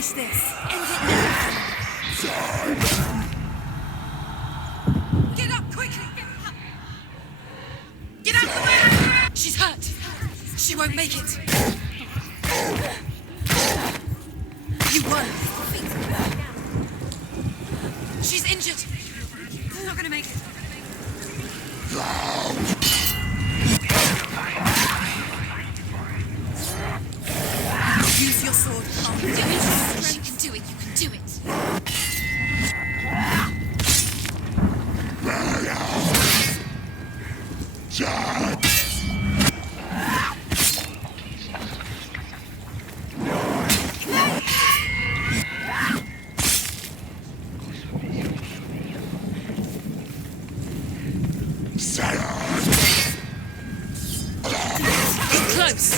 Finish this. End it now. Get up quickly. Get out of the way. She's hurt. She won't make it. You won. She's injured. She's not gonna make it. Use your sword. I'll do it. She can do it. You can do it. Close.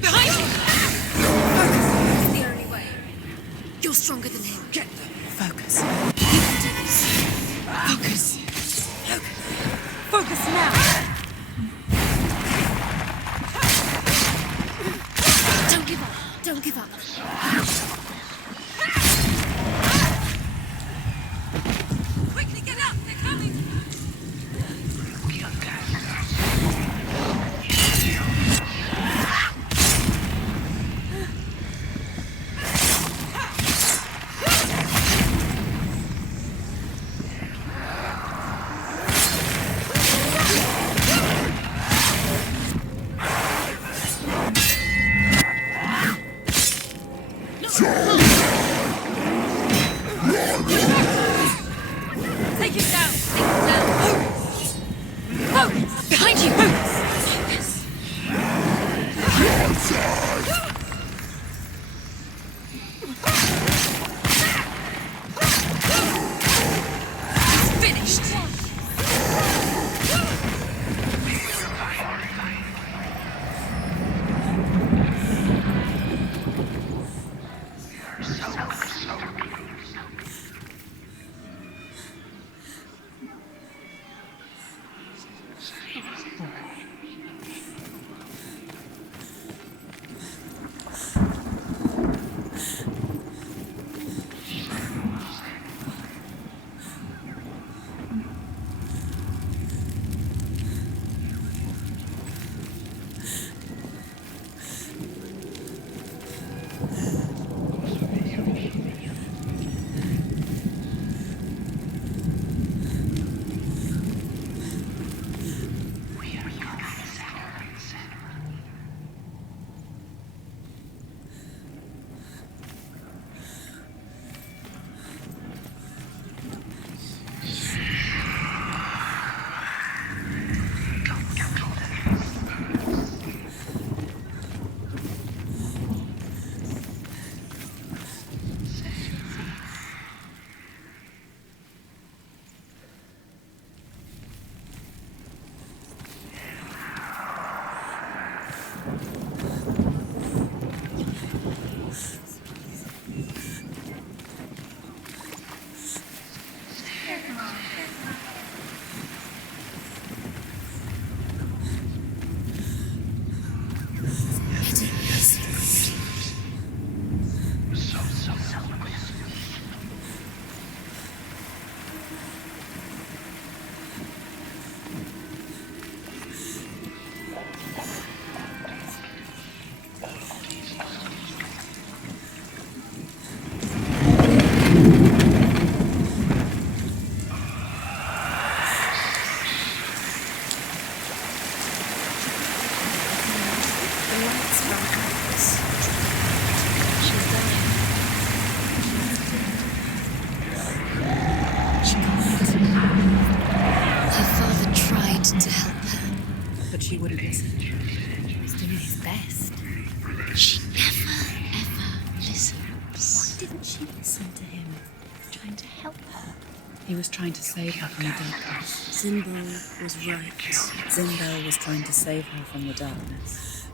Behind you. Focus is the only way. You're stronger than him. Get them. Focus. You can do this. Focus. Focus now. Don't give up. Don't give up. Quickly get up. They're coming. Take it down. Focus. Behind you. Focus. It's finished. She wouldn't listen. He was doing his best. She never, ever listens. Why didn't she listen to him? Trying to help her. He was trying to save her from the darkness. Zinbel was right. Zinbel was trying to save her from the darkness.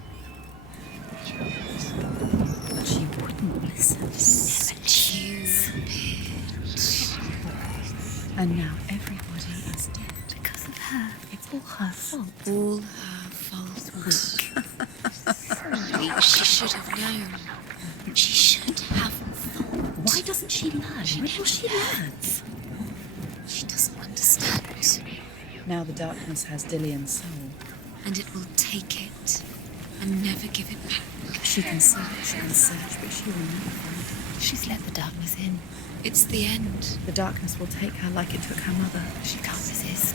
But she wouldn't listen. Stupid. And now everybody is dead. Because of her. It's all her fault. All her fault. She should have known. She should have thought. Why doesn't she learn? When will she learn? She doesn't understand. Now the darkness has Dillian's soul. And it will take it and never give it back. She can search, but she will never find it. She's let the darkness in. It's the end. The darkness will take her like it took her mother. She can't resist.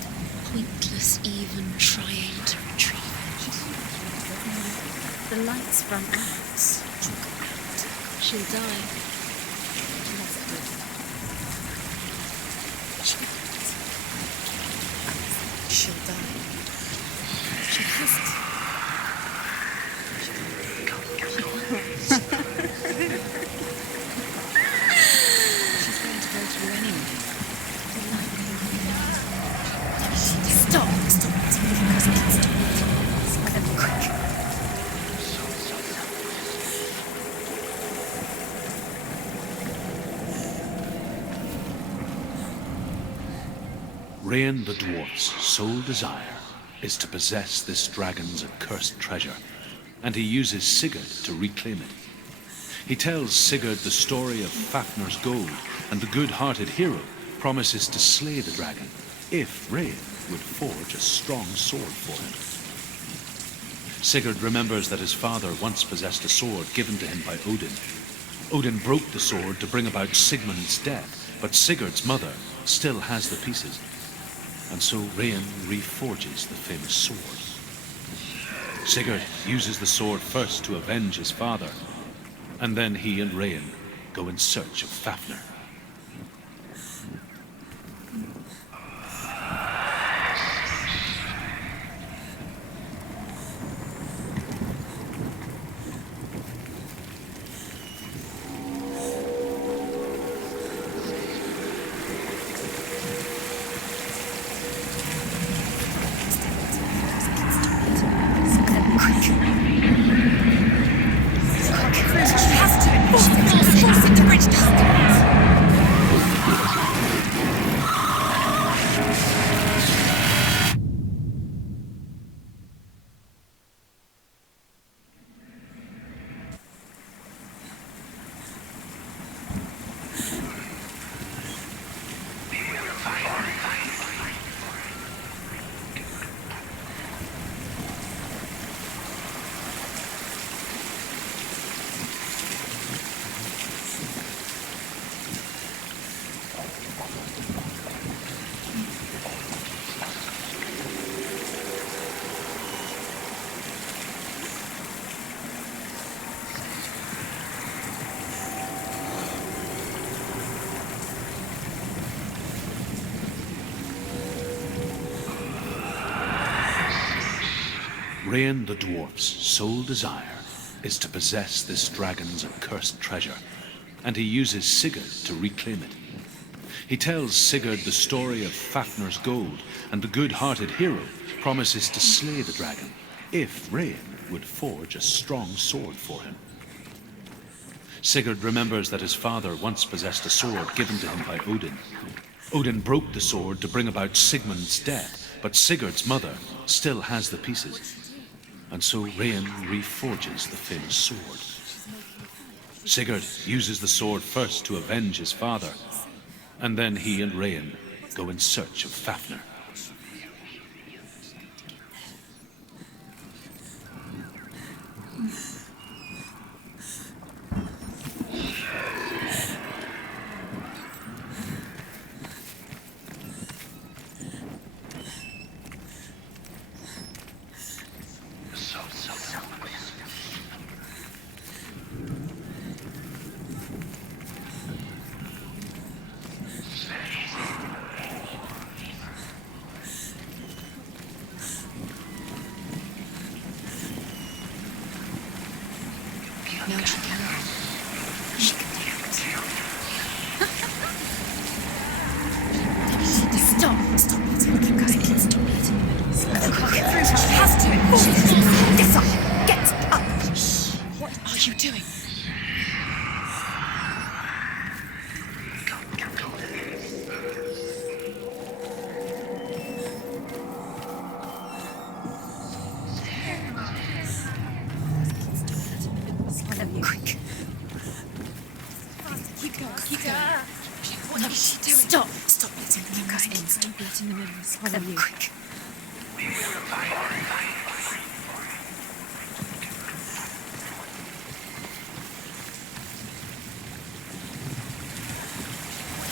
Pointless even trying to retrieve it. The lights run out. She'll die. She'll die. She has to. She's going to go through anyway. Stop! Quick. Rain the dwarf's sole desire is to possess this dragon's accursed treasure, and he uses Sigurd to reclaim it. He tells Sigurd the story of Fafnir's gold, and the good-hearted hero promises to slay the dragon if Rain would forge a strong sword for him. Sigurd remembers that his father once possessed a sword given to him by Odin. Odin broke the sword to bring about Sigmund's death, but Sigurd's mother still has the pieces. And so Rain reforges the famous sword. Sigurd uses the sword first to avenge his father, and then he and Rain go in search of Fafnir. Rain the dwarf's sole desire is to possess this dragon's accursed treasure, and he uses Sigurd to reclaim it. He tells Sigurd the story of Fafnir's gold, and the good-hearted hero promises to slay the dragon if Rain would forge a strong sword for him. Sigurd remembers that his father once possessed a sword given to him by Odin. Odin broke the sword to bring about Sigmund's death, but Sigurd's mother still has the pieces. And so Rain reforges the famous sword. Sigurd uses the sword first to avenge his father, and then he and Rain go in search of Fafnir. Now she can. She can do it. Stop it. Keep going. Stop it. She has to. Get up. Get up. What are you doing? Quick. What is she doing? Stop letting them in. Stop letting them in. Follow you. Quick.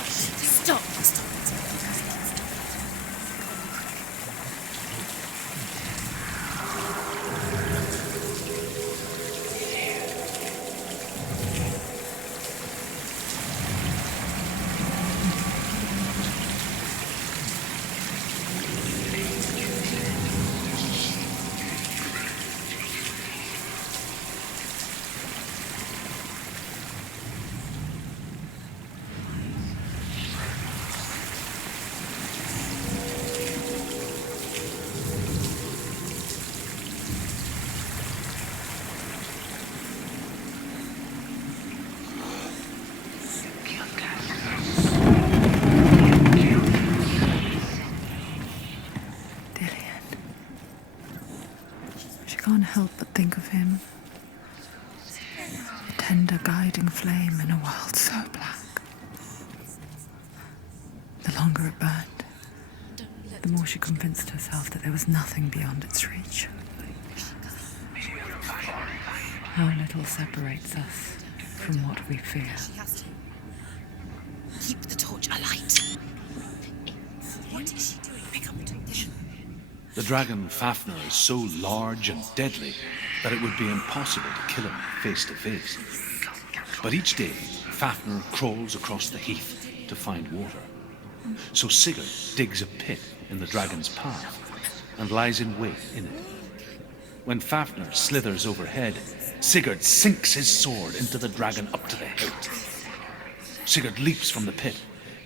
Stop. Can't help but think of him. A tender guiding flame in a world so black. The longer it burned, the more she convinced herself that there was nothing beyond its reach. How little separates us from what we fear. Keep the torch alight. What is she doing? Pick up the torch. The dragon Fafnir is so large and deadly that it would be impossible to kill him face to face. But each day, Fafnir crawls across the heath to find water. So Sigurd digs a pit in the dragon's path and lies in wait in it. When Fafnir slithers overhead, Sigurd sinks his sword into the dragon up to the hilt. Sigurd leaps from the pit,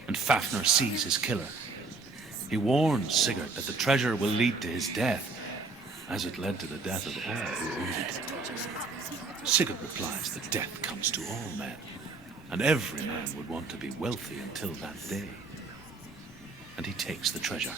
and Fafnir sees his killer. He warns Sigurd that the treasure will lead to his death, as it led to the death of all who owned it. Sigurd replies that death comes to all men, and every man would want to be wealthy until that day. And he takes the treasure.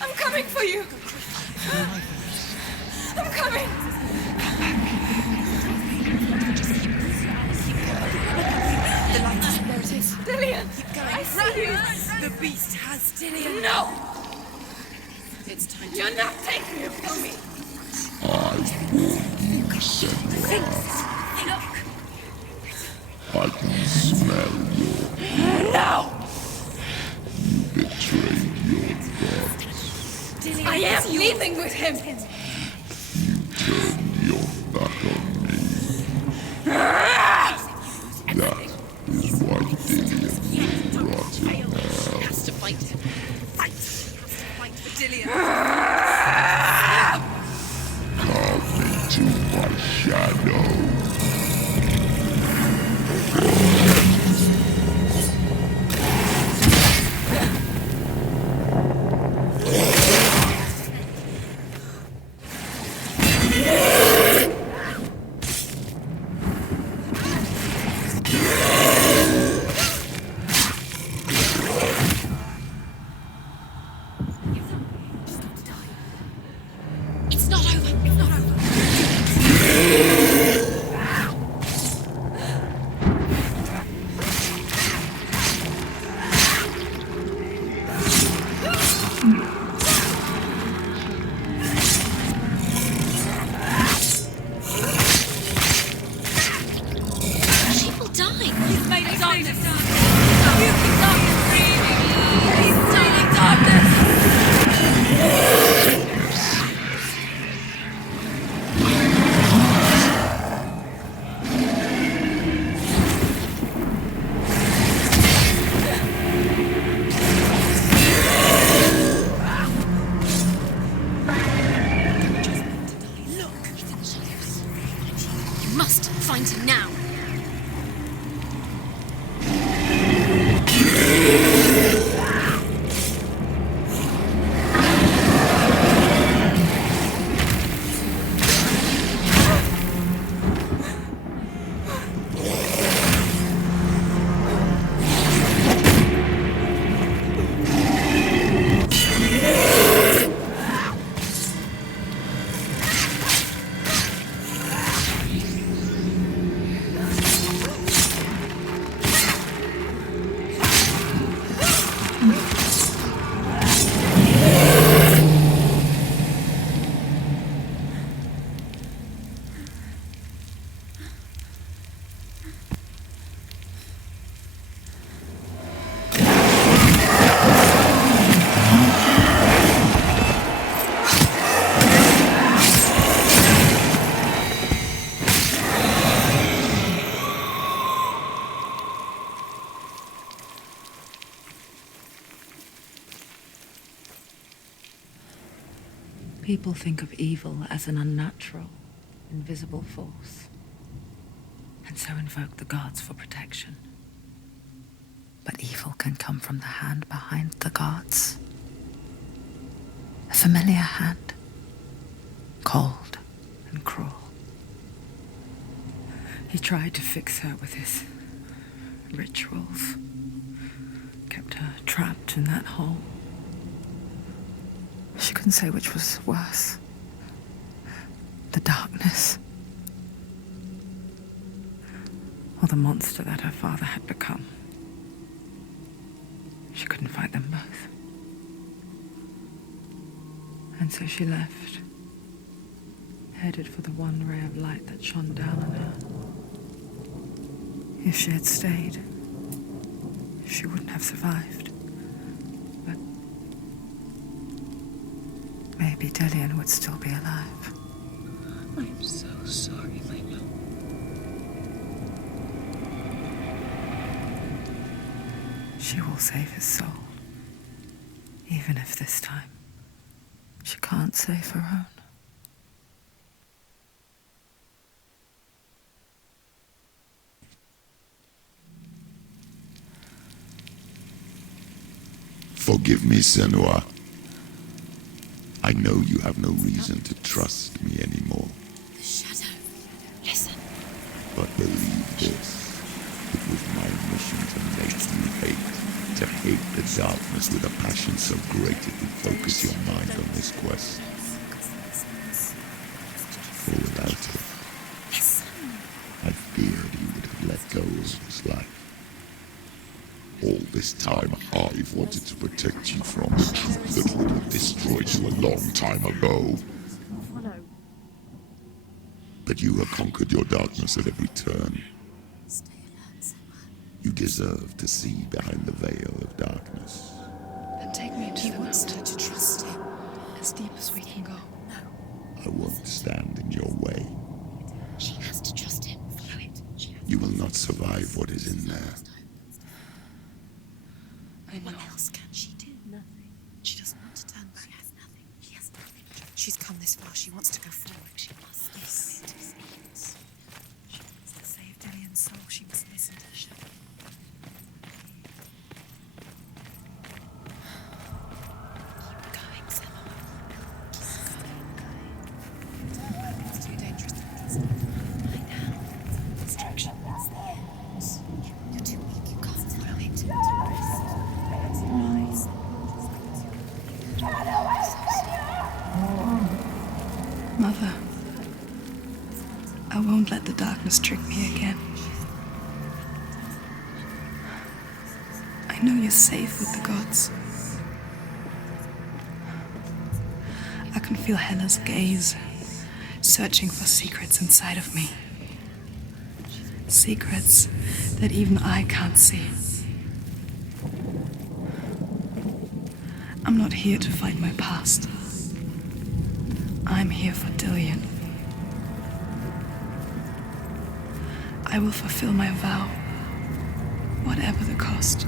I'm coming for you. I'm coming. The light is where it is. Dillian, I see you. The beast has Dillian. No, It's time to... you're not taking it from me. Look. I can smell your... No! You betrayed your gods. I am leaving with him! You turned your back on me. That is why Dillion will rot in hell. Has to fight. Fight! Has to fight for Dillion. Carve into my shadow. It's not over. It's not over. She will die. He's made of darkness. You can die free. He's tiny darkness. Look, he's in the shadows. You must find him now. People think of evil as an unnatural, invisible force, and so invoke the gods for protection. But evil can come from the hand behind the gods. A familiar hand, cold and cruel. He tried to fix her with his rituals, kept her trapped in that hole. She couldn't say which was worse. The darkness, or the monster that her father had become. She couldn't fight them both. And so she left, headed for the one ray of light that shone down on her. If she had stayed, she wouldn't have survived. But maybe Dillion would still be alive. I'm so sorry, my love. She will save his soul. Even if this time she can't save her own. Forgive me, Senua. I know you have no reason to trust me anymore. The shadow. Listen. But believe this, it was my mission to make you hate. To hate the darkness with a passion so great it would focus your mind on this quest. For without it, I feared he would have let go of his life. All this time, I've wanted to protect you from the truth that would have destroyed you a long time ago. But you have conquered your darkness at every turn. Stay alert. You deserve to see behind the veil of darkness. Then take me into He the wants her mountain, to trust him. as deep as we can go. I won't stand in your way. She has to trust him. Follow it. You will not survive what is in there. I know. What else can she do? Nothing. She doesn't want to turn back. She has nothing. She has nothing. She's come this far. She wants to go forward. She must. Yes. She wants to save Dillion's soul. She must listen to the shadow. Keep going, Senua. It's too dangerous. Lie down. Distraction. That's the end. You're too weak. You can't follow it. Rise. Mother, I won't let the darkness trick me again. I know you're safe with the gods. I can feel Hela's gaze, searching for secrets inside of me. Secrets that even I can't see. I'm not here to fight my past. I'm here for Dillion. I will fulfill my vow, whatever the cost.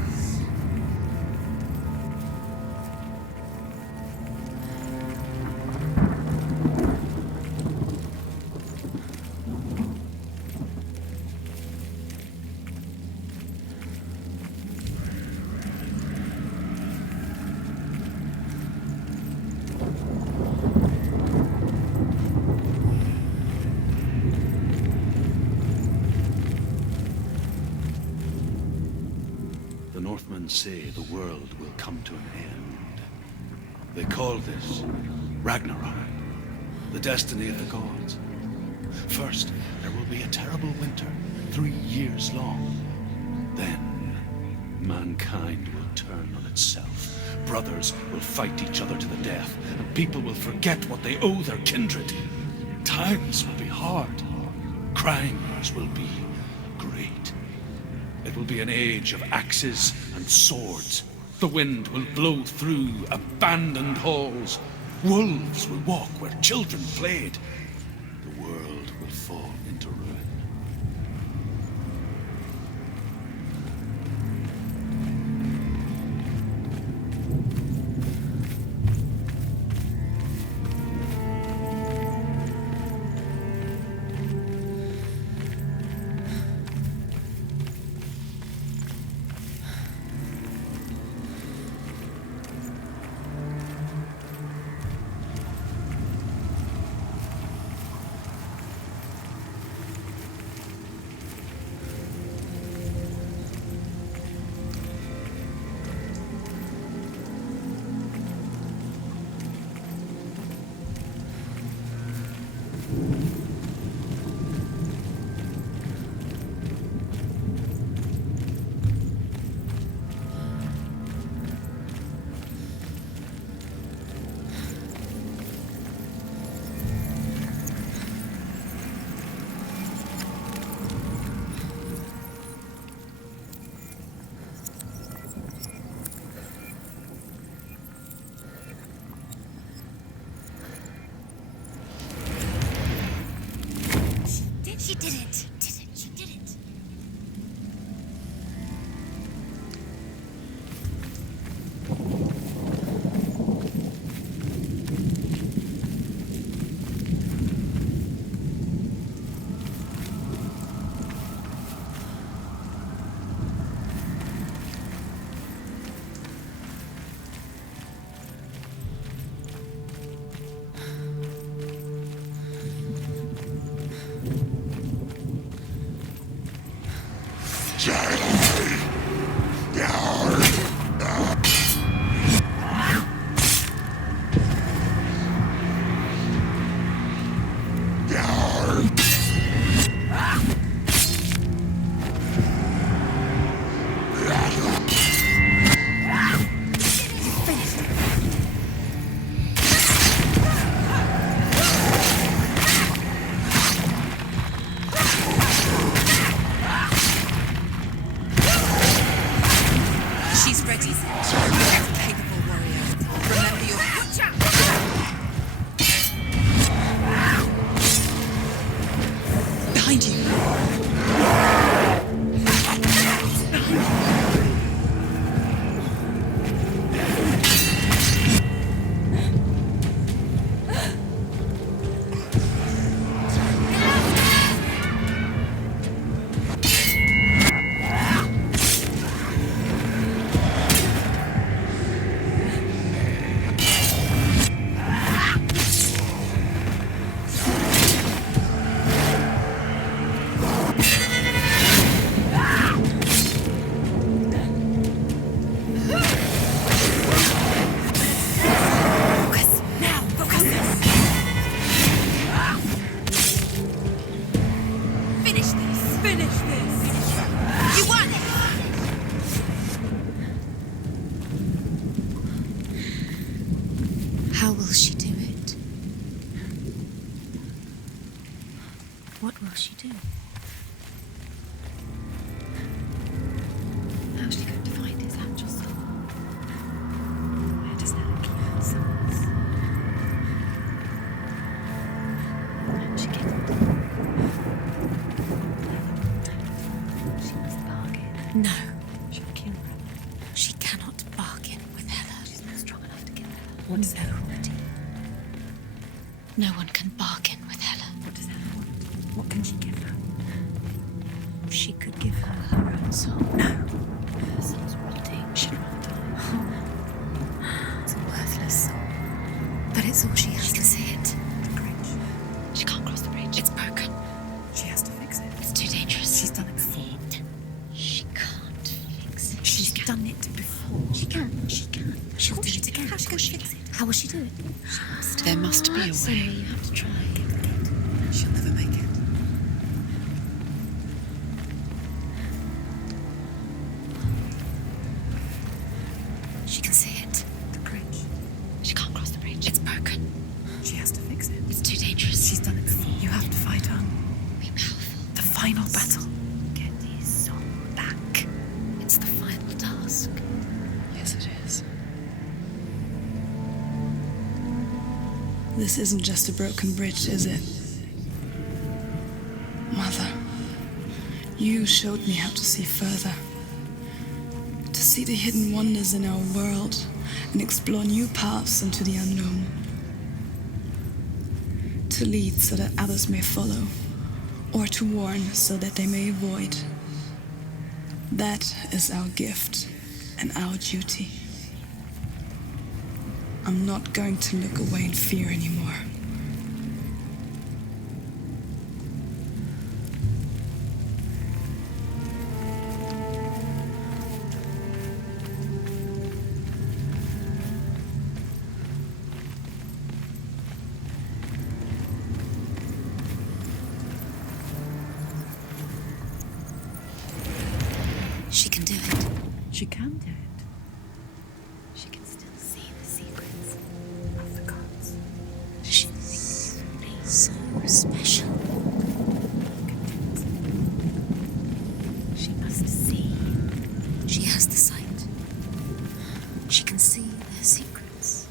The Northmen say the world will come to an end. They call this Ragnarok, the destiny of the gods. First, there will be a terrible winter, 3 years long. Then, mankind will turn on itself. Brothers will fight each other to the death, and people will forget what they owe their kindred. Times will be hard. Crimes will be great. It will be an age of axes and swords. The wind will blow through abandoned halls. Wolves will walk where children played. The world will fall into ruin. She did it. She did it. finish this! You won! How will she do it? What will she do? How's she going to find his actual soul? Where does that keep her souls? She can't. She must bargain. No. She'll kill her. She cannot bargain with Hela. She's not strong enough to kill her. What does Hela want? No one can bargain with Hela. What does Hela want? What can she give her? She could give her her own soul. No. Her soul's rotting. She'd rather die. It's a worthless soul. But it's all she has. She can see it. The bridge. She can't cross the bridge. It's broken. She has to fix it. It's too dangerous. She's done it before. She can't fix it. She's done it before. She can. She can. She'll do it again. How can she fix it? How will she do it? There must be a way. Senua, you have to try. She'll never make it. She can see it. The bridge. She can't cross the bridge. It's broken. She has to fix it. It's too dangerous. She's done it before. You have to fight her. Be powerful. The final battle. Get his soul back. It's the final task. Yes, it is. This isn't just a broken bridge, is it? Mother, you showed me how to see further. To see the hidden wonders in our world and explore new paths into the unknown. To lead so that others may follow, or to warn so that they may avoid. That is our gift and our duty. I'm not going to look away in fear anymore. She can do it. She can do it. She can still see the secrets of the gods. She thinks it's so special. She must see. She has the sight. She can see their secrets.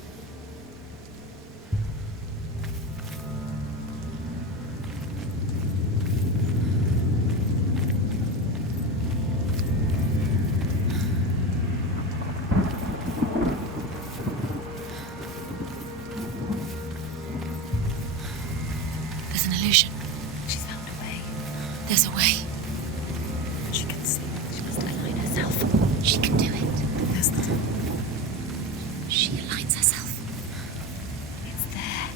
There's an illusion. She's found a way. There's a way. She can see. She must align herself. She can do it. There's the door. She aligns herself. It's there.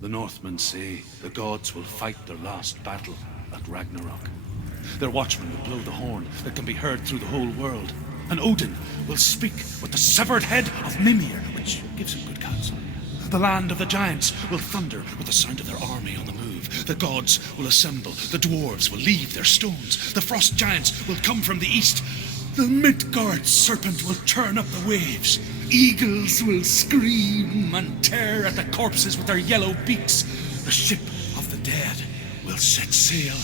The Northmen say the gods will fight their last battle at Ragnarok. Their watchmen will blow the horn that can be heard through the whole world. And Odin will speak with the severed head of Mimir, which gives him good counsel. The land of the giants will thunder with the sound of their army on the moon. The gods will assemble, the dwarves will leave their stones, the frost giants will come from the east, the Midgard serpent will churn up the waves, eagles will scream and tear at the corpses with their yellow beaks, the ship of the dead will set sail.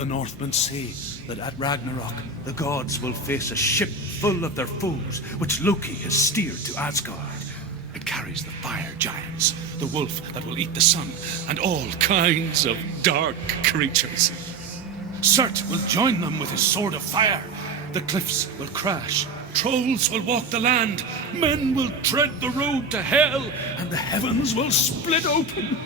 The Northmen say that at Ragnarok, the gods will face a ship full of their foes, which Loki has steered to Asgard. It carries the fire giants, the wolf that will eat the sun, and all kinds of dark creatures. Surt will join them with his sword of fire. The cliffs will crash, trolls will walk the land, men will tread the road to hell, and the heavens will split open.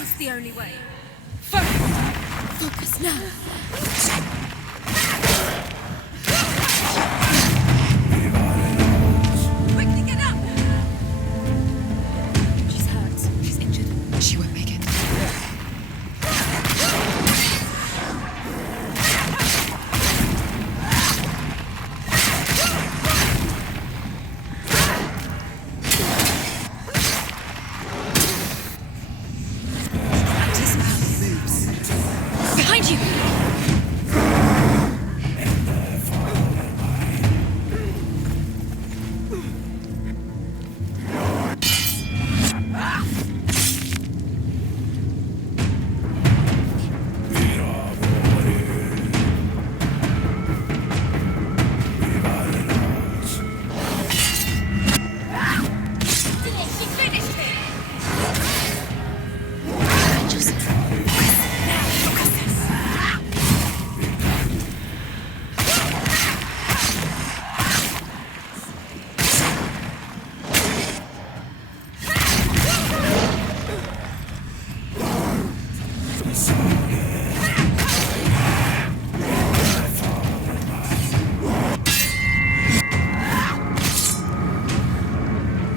It's the only way. Focus now. Quickly get up! She's hurt. She's injured. She won't make it. Behind you! She finished him!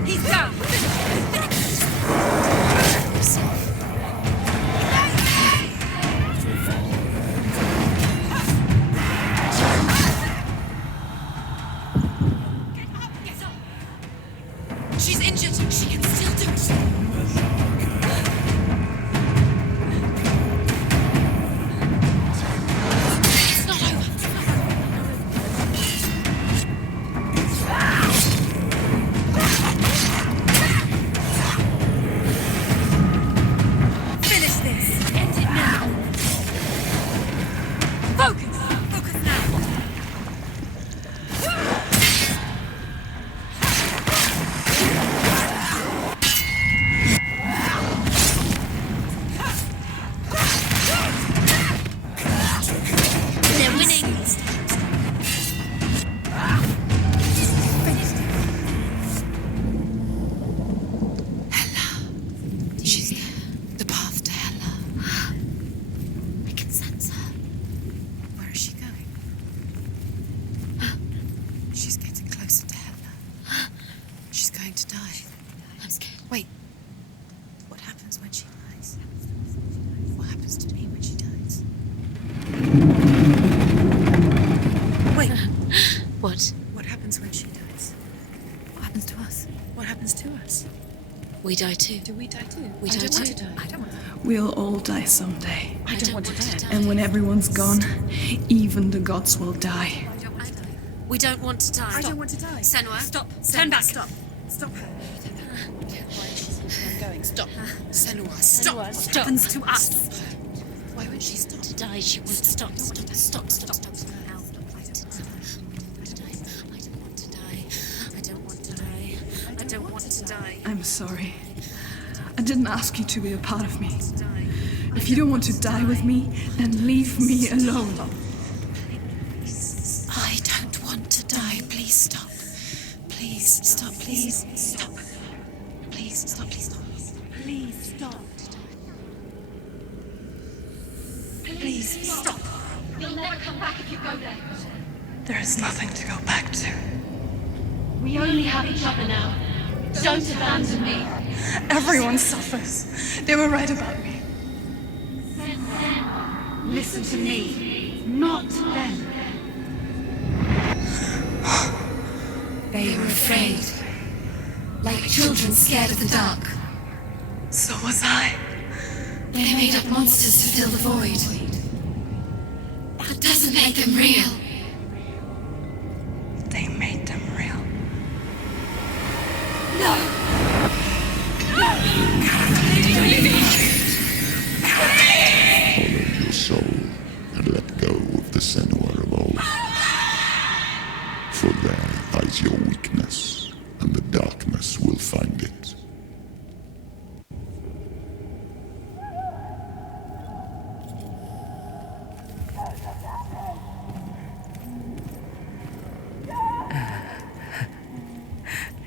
He's down! She's injured. She can still do it. It's not over. Finish this! End it now! Focus! Focus now! They're winning! She's there. The path to Hella. I can sense her. Where is she going? She's getting closer to Hella. She's going to die. I'm scared. Wait. What happens when she dies? What happens to me when she dies? Wait. What? What happens when she dies? What happens to us? What happens to us? We die too. Do we die too? We I die don't want too. to die. I don't want to die. We'll all die someday. I don't want to die. And when everyone's gone, even the gods will die. I don't want to die. We don't want to die. I don't want to die. Senua, Stop. Turn back. Stop. Stop her. Why is she going? Stop. Senua, stop. Senua, What stop. happens to us? Stop her. Why won't she stop? To die, she won't stop. Stop. Stop. Stop. Stop. I don't want to die. I don't want to die. I'm sorry. I didn't ask you to be a part of me. If you don't want to die with me, then leave me alone. I don't want to die. Please stop. Please stop. Please stop. Please stop. Please stop. Please stop. Please stop. You'll never come back if you go there. There is nothing to go back to. We only have each other now. Don't abandon me. Everyone suffers. They were right about me. Listen to me, not them. They were afraid. Like children scared of the dark. So was I. They made up monsters to fill the void. That doesn't make them real. They made them real. No! Follow your soul and let go of the Senua of old. For there lies your weakness, and the darkness will find it.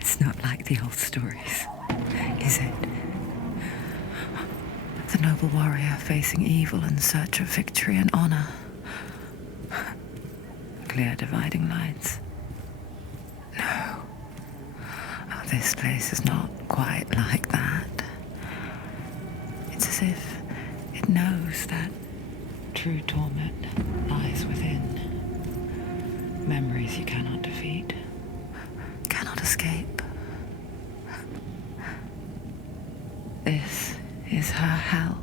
It's not like the old stories, is it? The a noble warrior facing evil in search of victory and honor. Clear dividing lines. No. Oh, this place is not quite like that. It's as if it knows that true torment lies within. Memories you cannot defeat, cannot escape. This is her hell.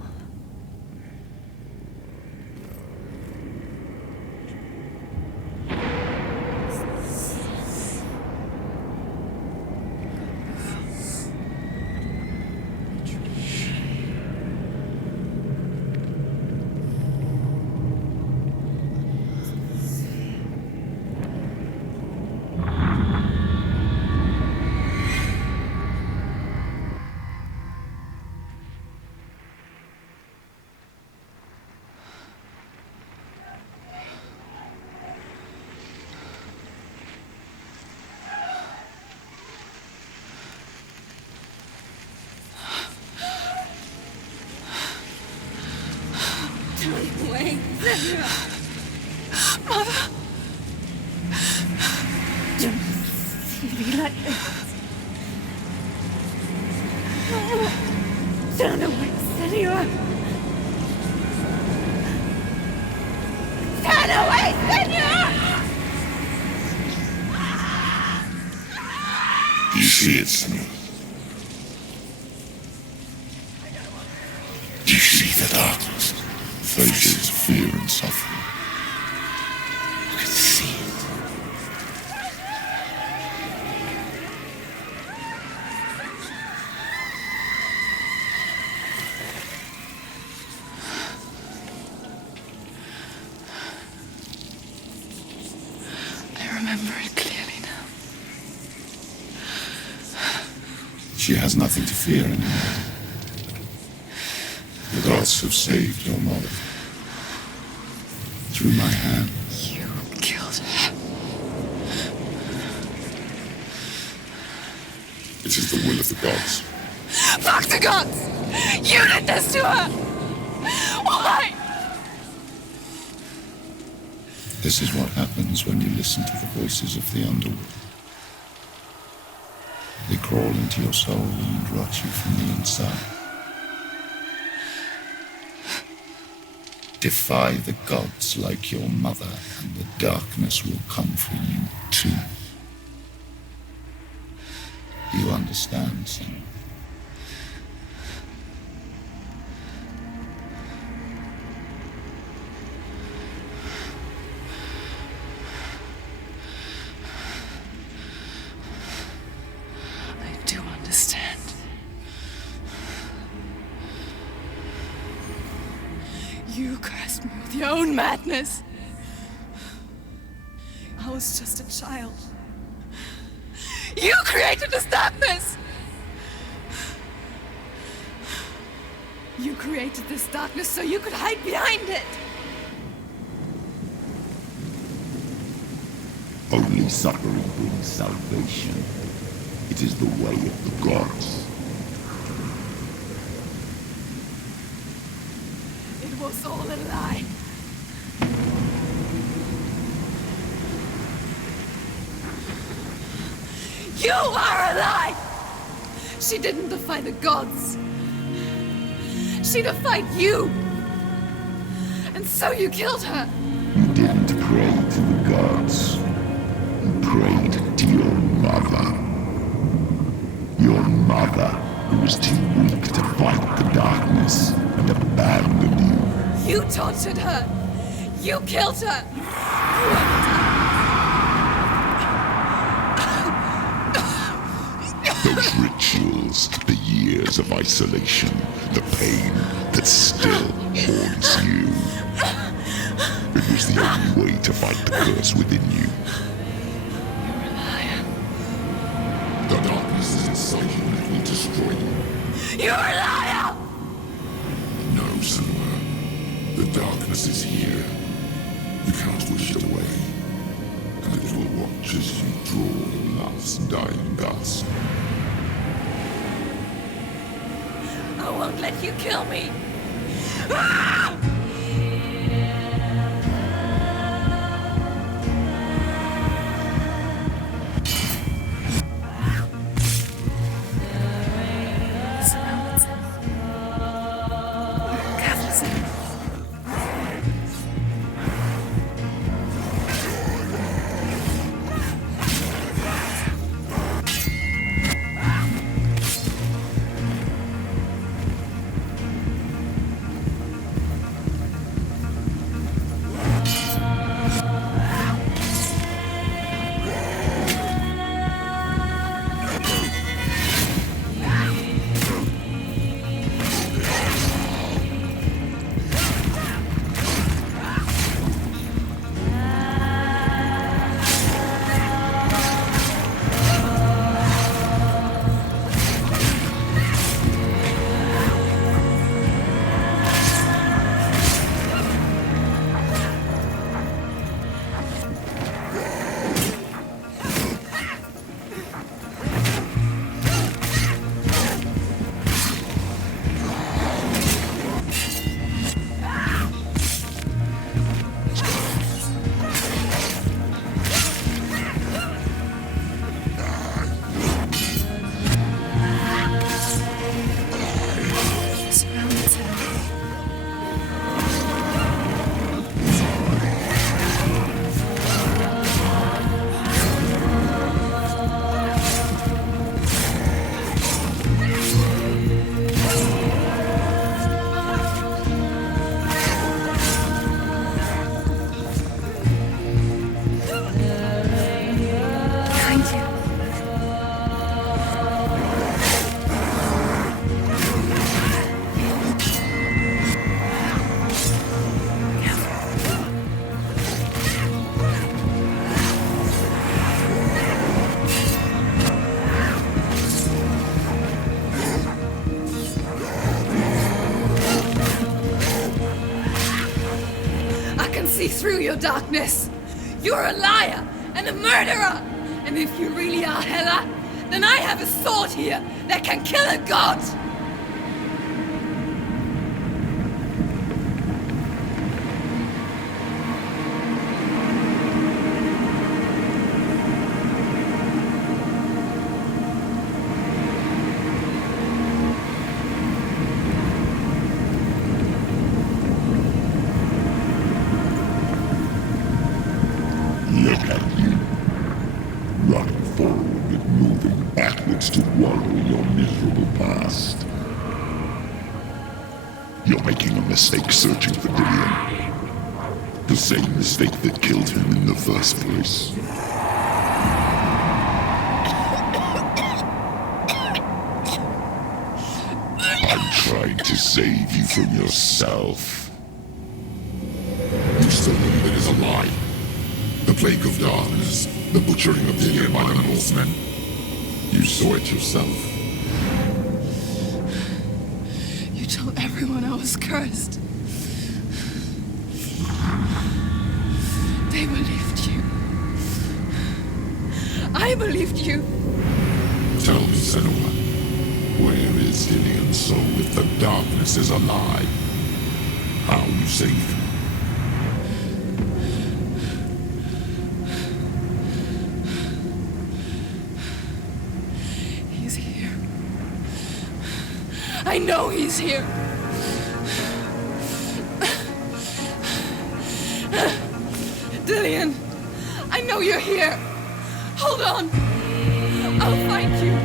Wait, Senua! Mother! Don't see me like this. Turn away, Senua! Turn away, Senua! You see it, Senua? You see the darkness, faces fear and suffering. You can see it. I remember it clearly now. She has nothing to fear anymore. The gods have saved your mother. Through my hand. You killed her. It is the will of the gods. Fuck the gods! You did this to her! Why? This is what happens when you listen to the voices of the underworld. They crawl into your soul and rot you from the inside. Defy the gods like your mother, and the darkness will come for you too. You understand, Senua? I do understand. You cursed me with your own madness. I was just a child. You created this darkness! You created this darkness so you could hide behind it! Only suffering brings salvation. It is the way of the gods. It was all a lie. You are a lie! She didn't defy the gods. She defied you. And so you killed her. You didn't pray to the gods. You prayed to your mother. Your mother, who was too weak to fight the darkness and abandoned you. You tortured her. You killed her. Those rituals, the years of isolation, the pain that still haunts you. It was the only way to fight the curse within you. You're a liar. The darkness is inside you and it will destroy you. You're a liar! No, Senua. The darkness is here. You cannot wish it away. And it will watch as you draw the last dying gasp. I won't let you kill me. See through your darkness. You're a liar and a murderer. And if you really are Hela, then I have a sword here that can kill a god. Look at you. Running forward, moving backwards to wallow your miserable past. You're making a mistake searching for Dillion. The same mistake that killed him in the first place. I'm trying to save you from yourself. You still believe it is a lie. The plague of darkness, the butchering of Dillion by the Northmen. You saw it yourself. You told everyone I was cursed. They believed you. I believed you. Tell me, Senua, where is Dillion's soul if the darkness is a lie? How you saved him? He's here. I know he's here. Dillion, I know you're here. Hold on. I'll find you.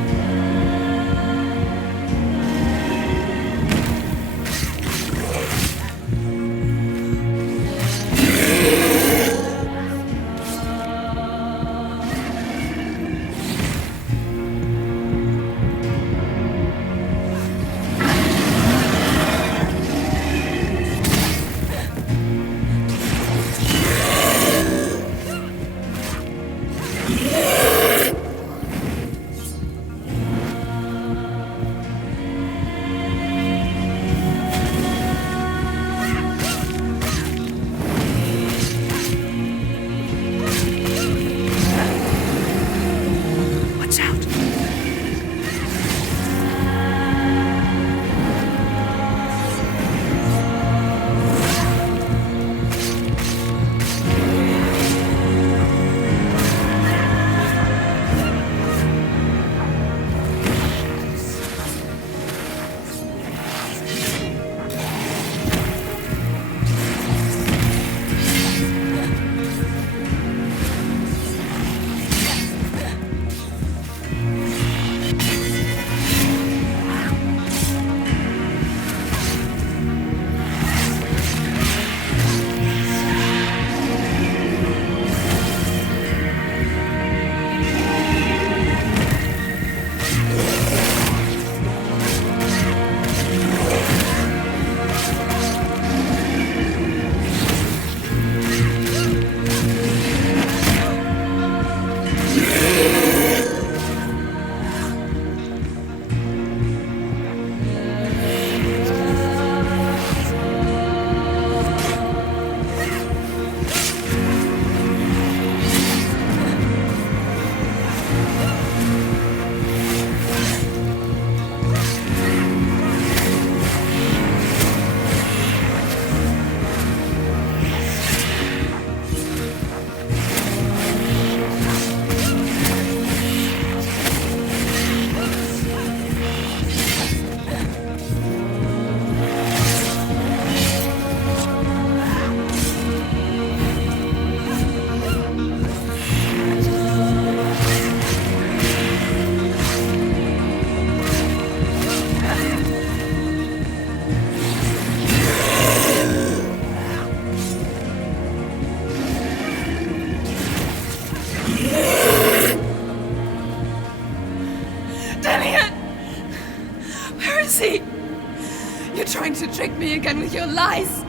me again with your lies.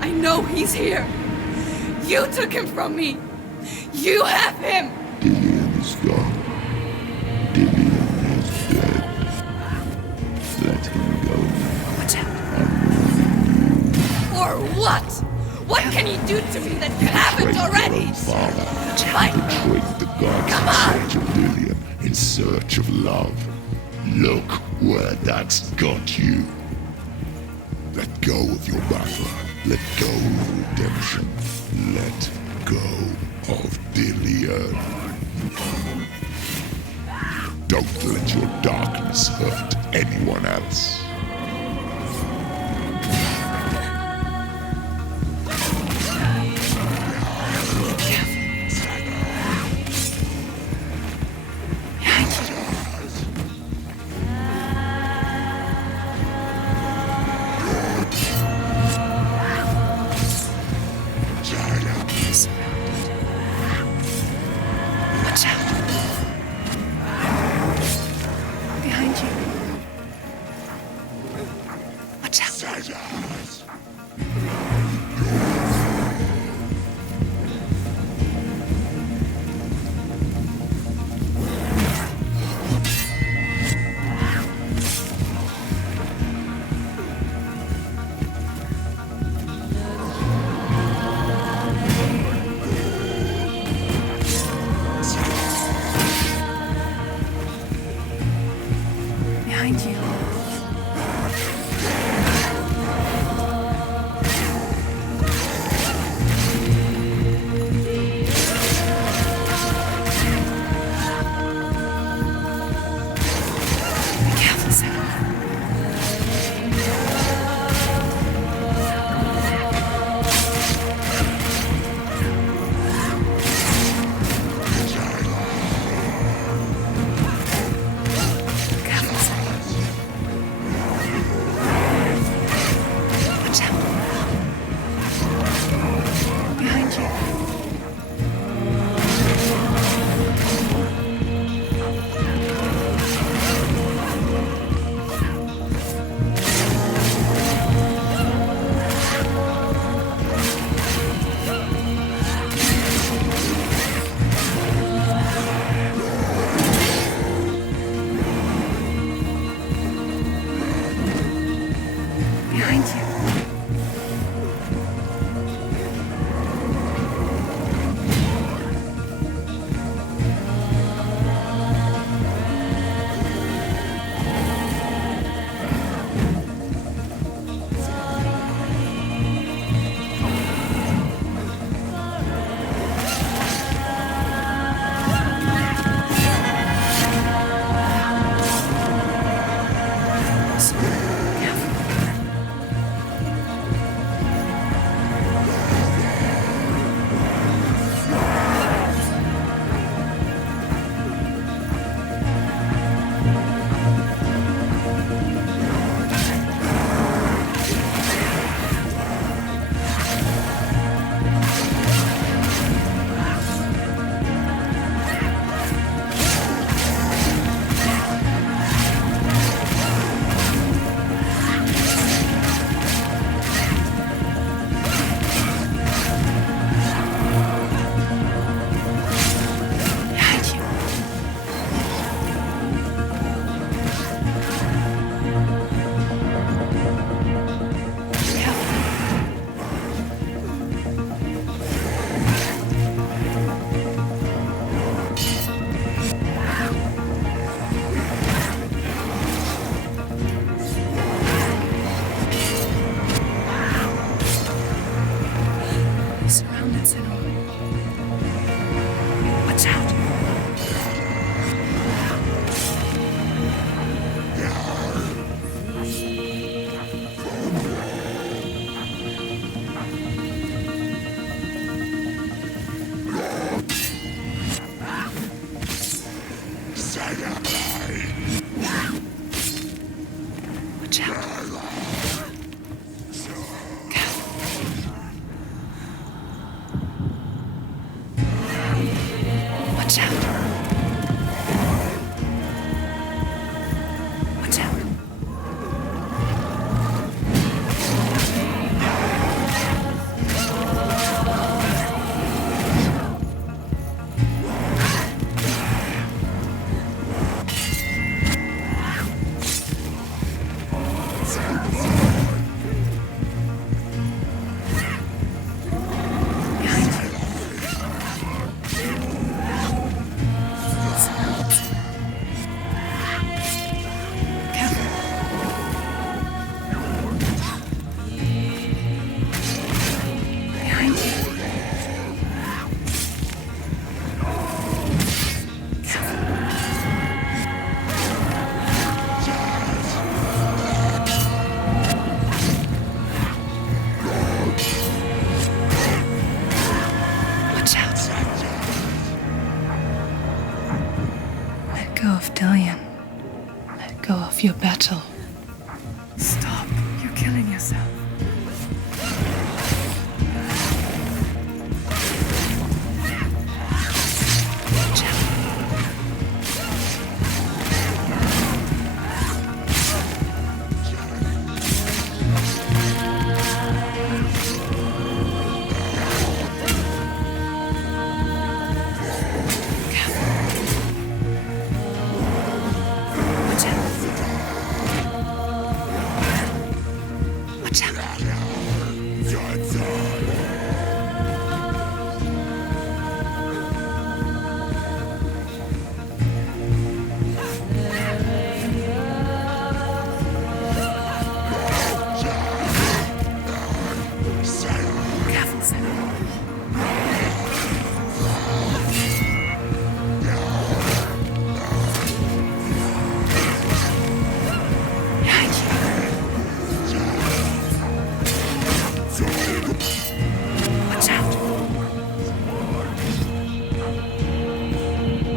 I know he's here. You took him from me. You have him. Dillian is gone. Dillian is dead. Let him go now. Watch out. I'm warning you. Or what? What can you do to me that you haven't already? Father, Fight. betrayed the gods Come in on. search of Dillian, in search of love. Look where that's got you. Let go of your battle. Let go of redemption. Let go of Dillian. Don't let your darkness hurt anyone else.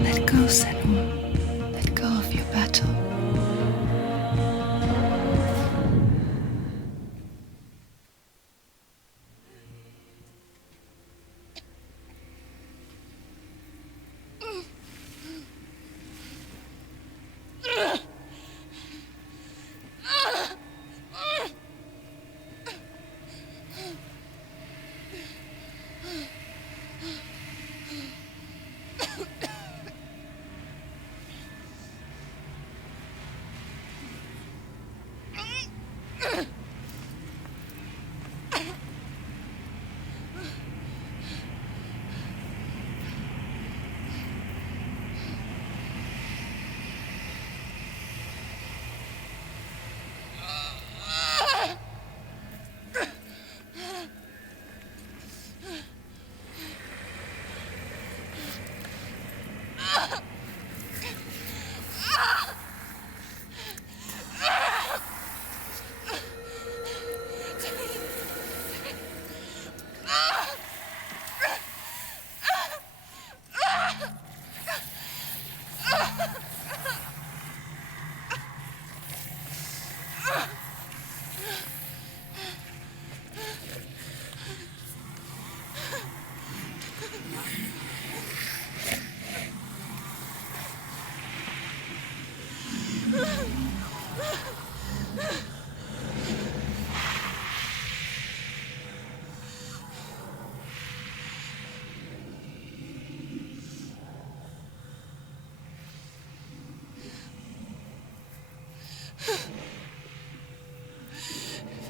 Let go, Senua. Let go of your battle.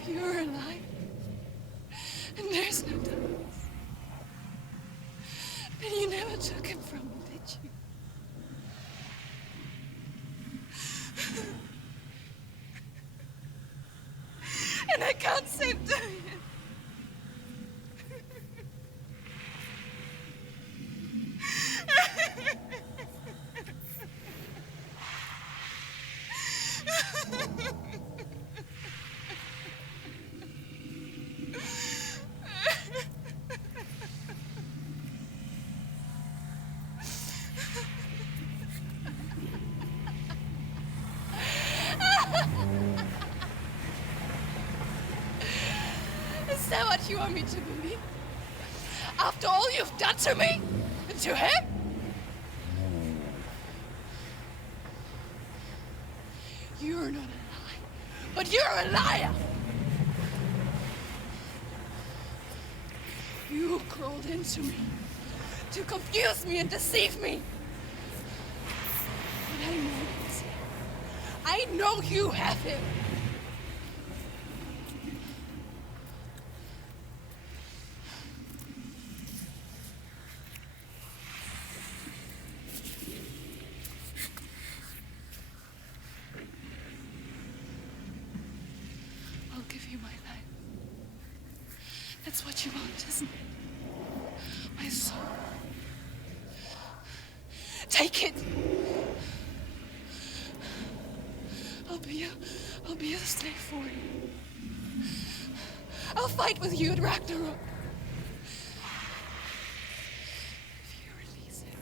If you're alive, and there's no darkness, then you never took him from me, did you? And I can't save doing it. Is that what you want me to believe? After all you've done to me? And to him? You're not a liar, but you're a liar! You crawled into me to confuse me and deceive me. But I know he's here. I know you have him. I'll give you my life. That's what you want, isn't it? My soul. Take it. I'll be a slave for you. I'll fight with you at Ragnarok. If you release him.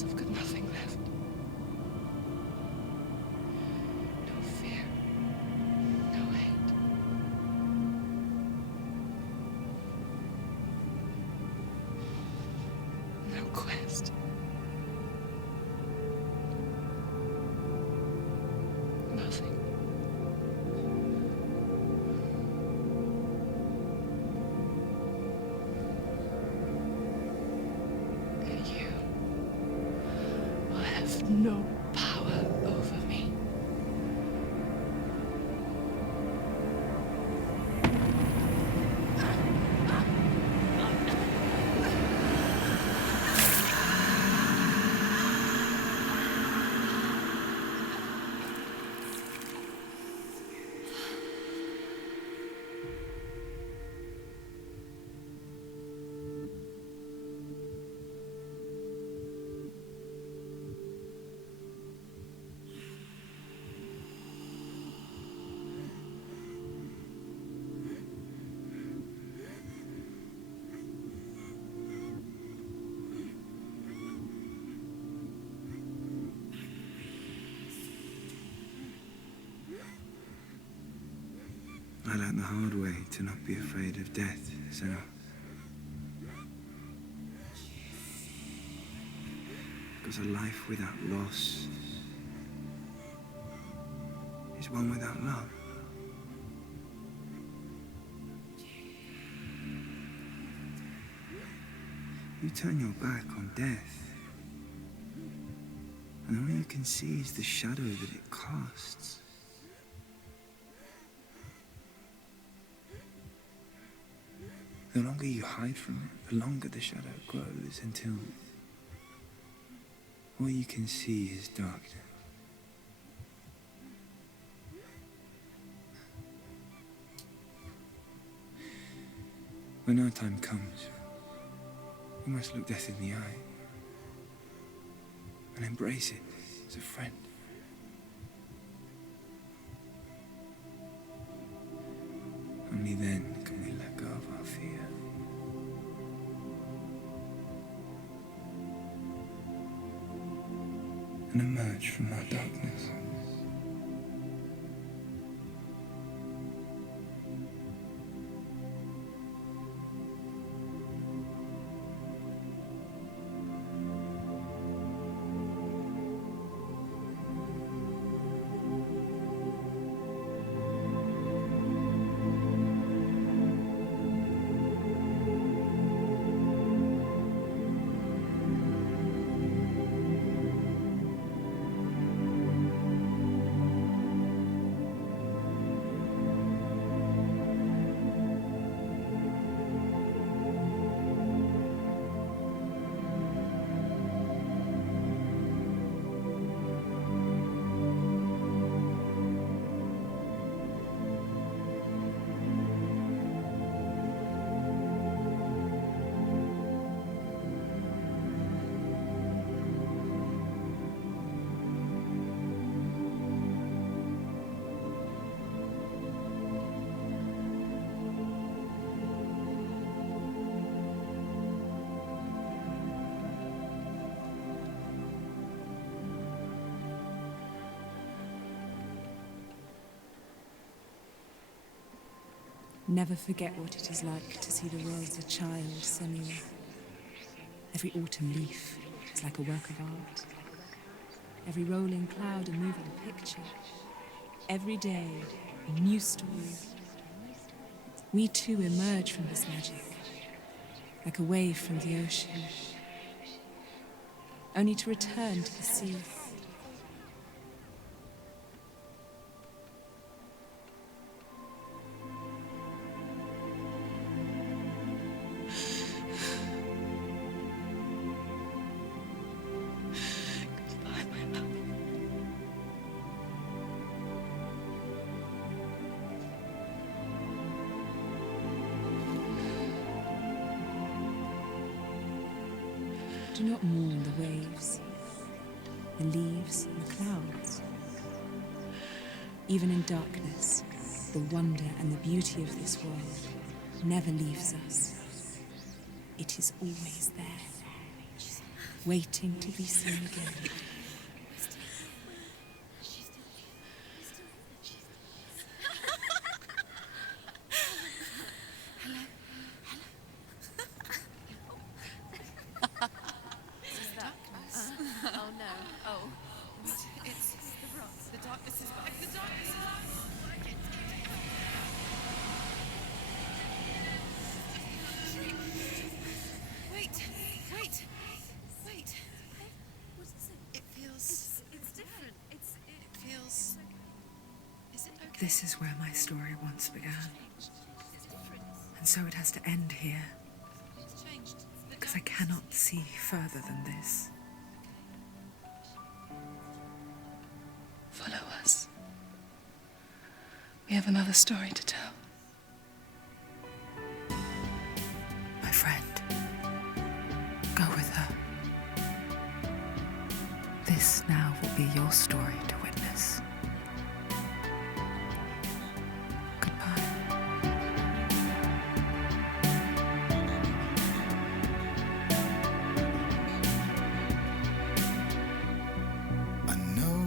because I've got nothing left. No fear. No hate. No quest. Nothing. And you will have no power over me. I learned the hard way to not be afraid of death, Senua. Because a life without loss is one without love. You turn your back on death, and all you can see is the shadow that it casts. The longer you hide from it, the longer the shadow grows until all you can see is darkness. When our time comes, we must look death in the eye and embrace it as a friend. Only then can we let go of our fear. And emerge from our darkness. Never forget what it is like to see the world as a child, Senua. Every autumn leaf is like a work of art. Every rolling cloud a moving picture. Every day, a new story. We too emerge from this magic, like a wave from the ocean, only to return to the sea. Do not mourn the waves, the leaves, and the clouds. Even in darkness, the wonder and the beauty of this world never leaves us. It is always there. waiting to be seen again. This is where my story once began. And so it has to end here. Because I cannot see further than this. Follow us. We have another story to tell. My friend, go with her. This now will be your story to witness.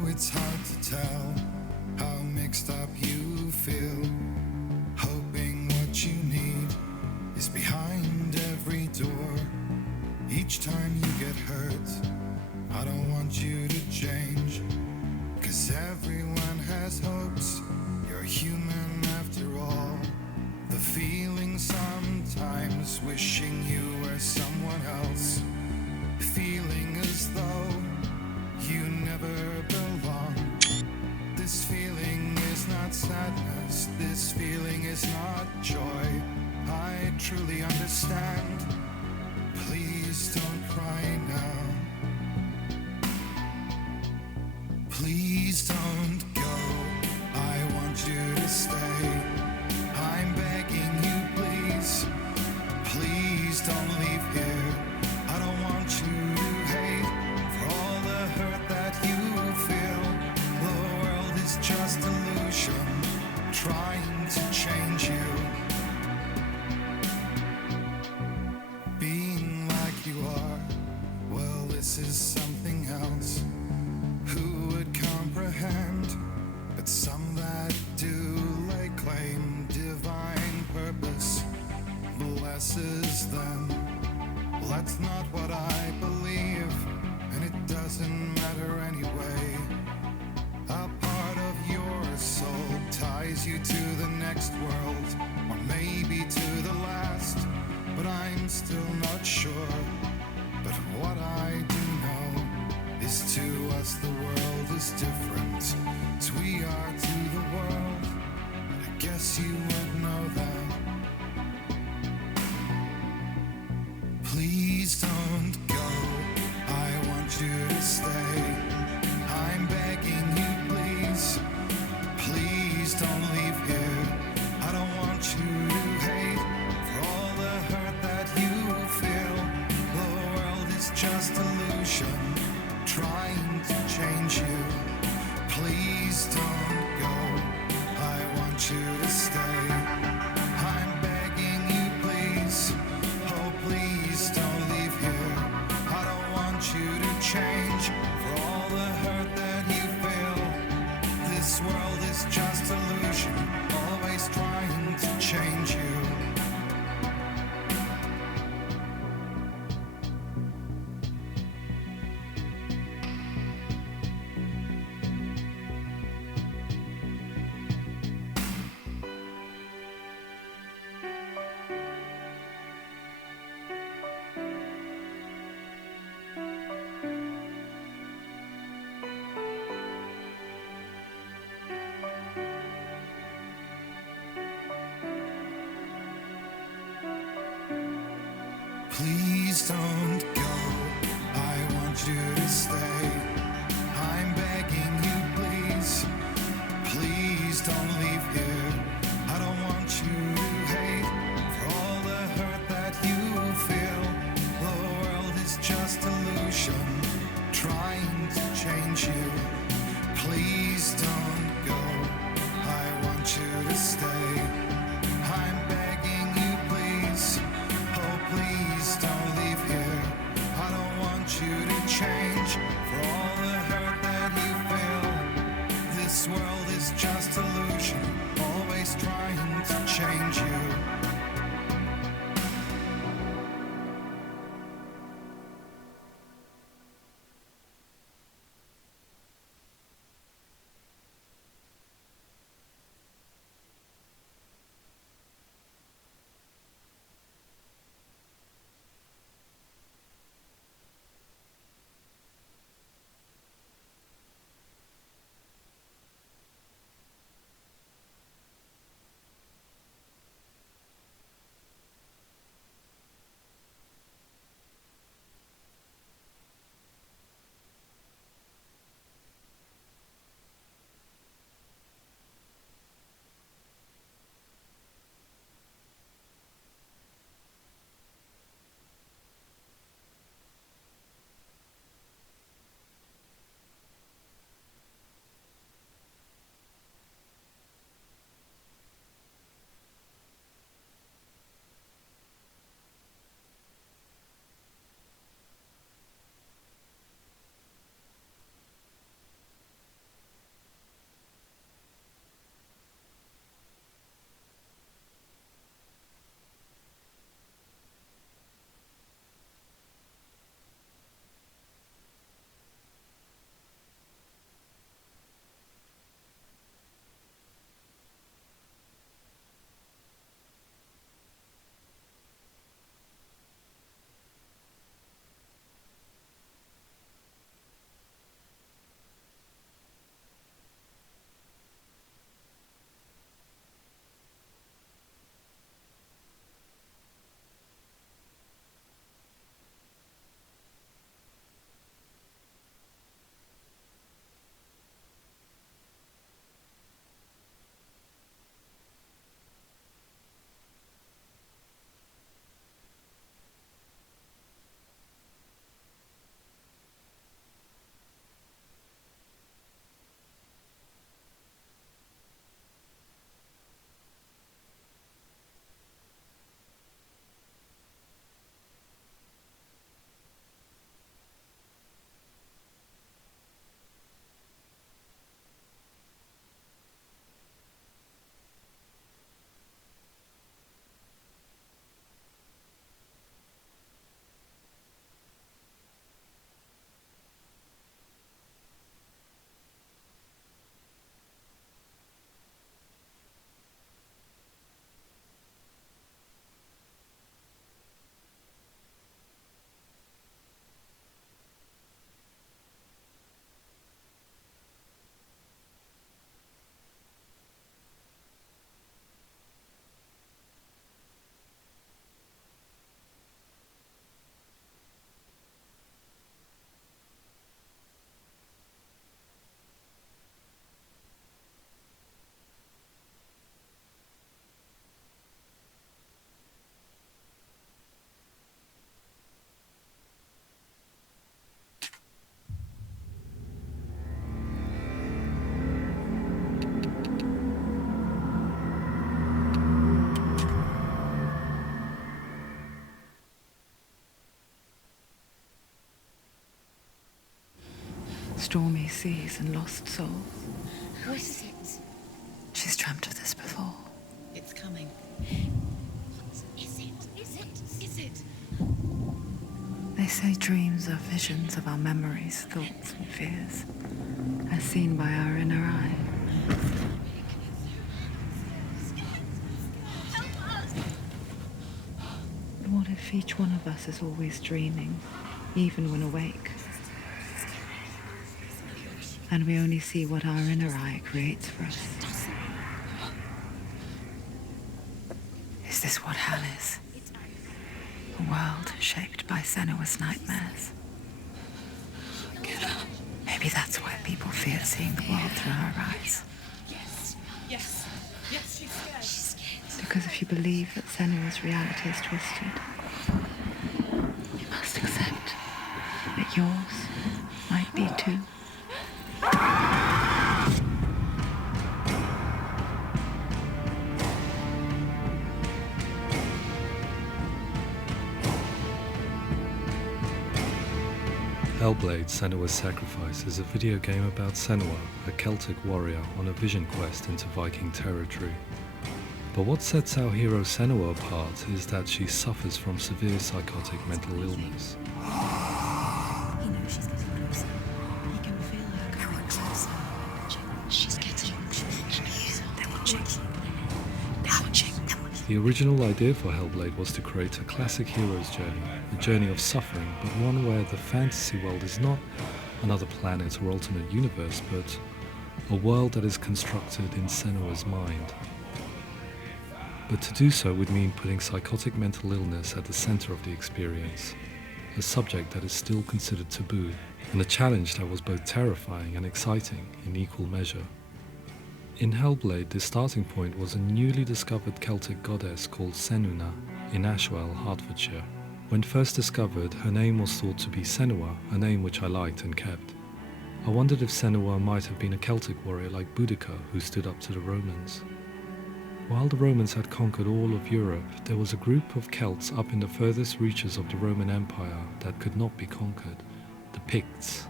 It's hard to tell how mixed up you feel, hoping what you need is behind every door. Each time you get hurt, I don't want you to change, 'cause everyone has hopes, you're human after all. The feeling sometimes wishing you were someone else, feeling as though you never belong. This feeling is not sadness, this feeling is not joy. I truly understand. Please don't cry now. Please don't go. I want you to stay. I'm begging you, please. Please don't leave here. I don't want you to hate for all the hurt that you feel. The world is just illusion, trying to change you. Being like you are, well, this is something else. Who would comprehend? But some that do lay claim divine purpose blesses them. Well, that's not what I believe, and it doesn't matter anyway. A part of your soul ties you to the next world, or maybe to the last, but I'm still not sure. But what I do know is to us the world is different, as we are to the world. I guess you would know that. Please don't go, I want you to stay. I'm begging you, please. Please don't leave here. I don't want you to hate for all the hurt that you feel. The world is just illusion, trying to change you. Please don't go, I want you to stay. I'm begging you, please. Oh, please don't leave here. I don't want you to change for all the hurt that you feel. This world is just illusion, always trying to change you. Please don't go, I want you to stay. I'm begging you, please. Please don't leave here. I don't want you to hate for all the hurt that you feel. The world is just illusion, trying to change you. Please don't go, I want you to stay. I'm begging you, please. Oh, please don't leave here. I don't want you to change for all the hurt that you feel. This world is just illusion, always trying to change you. Stormy seas and lost souls. What is it? She's dreamt of this before. It's coming. What is it? Is it? Is it? They say dreams are visions of our memories, thoughts and fears, as seen by our inner eye. But what if each one of us is always dreaming, even when awake? And we only see what our inner eye creates for us. Is this what hell is? A world shaped by Senua's nightmares. Maybe that's why people fear seeing the world through her eyes. Yes, yes, yes, she's scared. She's scared. Because if you believe that Senua's reality is twisted, you must accept that yours might be too. Hellblade: Senua's Sacrifice is a video game about Senua, a Celtic warrior on a vision quest into Viking territory. But what sets our hero Senua apart is that she suffers from severe psychotic mental illness. He knows she's getting closer. He can feel her coming closer. She's getting closer. They're watching. They're watching. The original idea for Hellblade was to create a classic hero's journey, a journey of suffering, but one where the fantasy world is not another planet or alternate universe, but a world that is constructed in Senua's mind. But to do so would mean putting psychotic mental illness at the center of the experience, a subject that is still considered taboo, and a challenge that was both terrifying and exciting in equal measure. In Hellblade, the starting point was a newly discovered Celtic goddess called Senua in Ashwell, Hertfordshire. When first discovered, her name was thought to be Senua, a name which I liked and kept. I wondered if Senua might have been a Celtic warrior like Boudica, who stood up to the Romans. While the Romans had conquered all of Europe, there was a group of Celts up in the furthest reaches of the Roman Empire that could not be conquered, the Picts.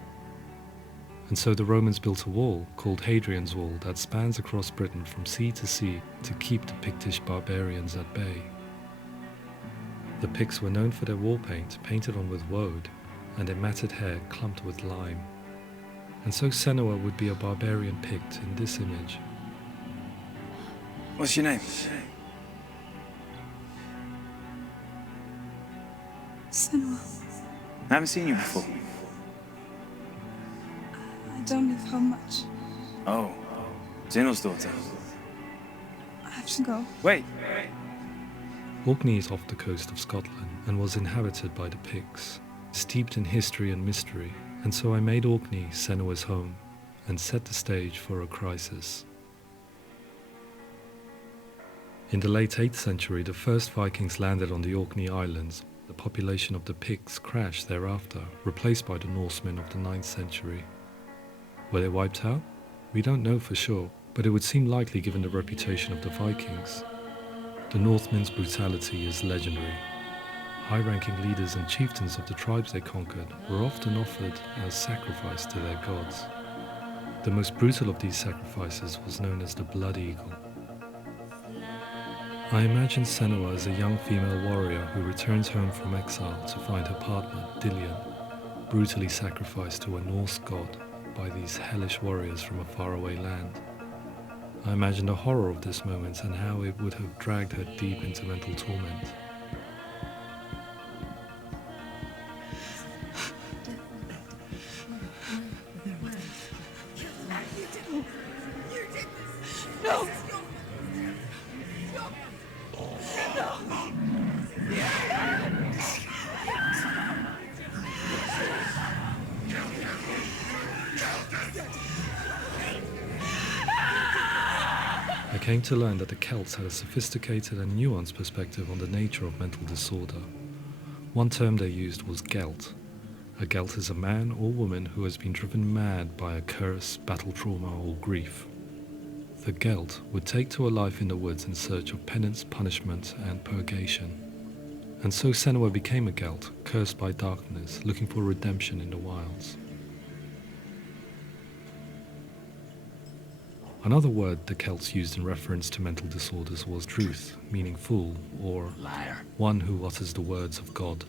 And so the Romans built a wall, called Hadrian's Wall, that spans across Britain from sea to sea to keep the Pictish barbarians at bay. The Picts were known for their war paint, painted on with woad, and their matted hair clumped with lime. And so Senua would be a barbarian Pict in this image. What's your name? Senua, I haven't seen you before. I don't live home much. Oh, Zeno's daughter. I have to go. Wait. Orkney is off the coast of Scotland and was inhabited by the Picts, steeped in history and mystery, and so I made Orkney Senua's home and set the stage for a crisis. In the late 8th century, the first Vikings landed on the Orkney Islands. The population of the Picts crashed thereafter, replaced by the Norsemen of the 9th century. Were they wiped out? We don't know for sure, but it would seem likely given the reputation of the Vikings. The Northmen's brutality is legendary. High-ranking leaders and chieftains of the tribes they conquered were often offered as sacrifice to their gods. The most brutal of these sacrifices was known as the Blood Eagle. I imagine Senua as a young female warrior who returns home from exile to find her partner, Dillion, brutally sacrificed to a Norse god by these hellish warriors from a faraway land. I imagine the horror of this moment and how it would have dragged her deep into mental torment. No! I came to learn that the Celts had a sophisticated and nuanced perspective on the nature of mental disorder. One term they used was gelt. A gelt is a man or woman who has been driven mad by a curse, battle trauma, or grief. The gelt would take to a life in the woods in search of penance, punishment, and purgation. And so Senua became a gelt, cursed by darkness, looking for redemption in the wilds. Another word the Celts used in reference to mental disorders was druth, meaning fool, or liar, one who utters the words of God.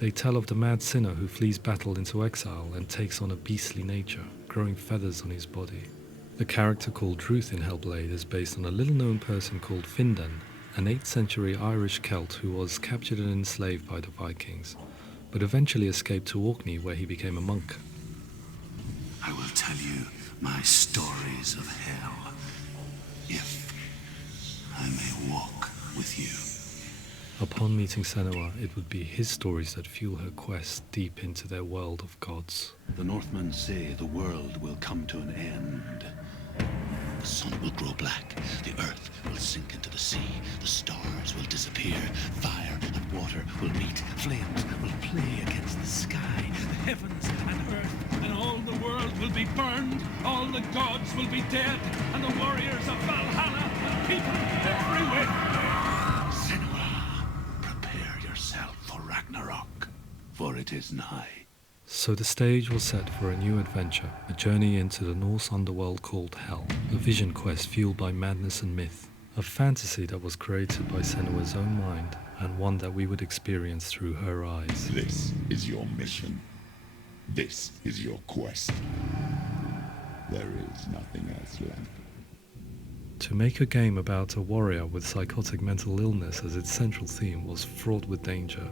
They tell of the mad sinner who flees battle into exile and takes on a beastly nature, growing feathers on his body. The character called Druth in Hellblade is based on a little-known person called Findan, an 8th century Irish Celt who was captured and enslaved by the Vikings, but eventually escaped to Orkney where he became a monk. I will tell you my stories of hell, if I may walk with you. Upon meeting Senua, it would be his stories that fuel her quest deep into their world of gods. The Northmen say the world will come to an end. The sun will grow black, the earth will sink into the sea, the stars will disappear, fire and water will meet, flames will play against the sky, the heavens and earth and all the world will be burned, all the gods will be dead, and the warriors of Valhalla and people everywhere. Senua, prepare yourself for Ragnarok, for it it is nigh. So the stage was set for a new adventure, a journey into the Norse underworld called Hell, a vision quest fueled by madness and myth, a fantasy that was created by Senua's own mind, and one that we would experience through her eyes. This is your mission. This is your quest. There is nothing else left. To make a game about a warrior with psychotic mental illness as its central theme was fraught with danger.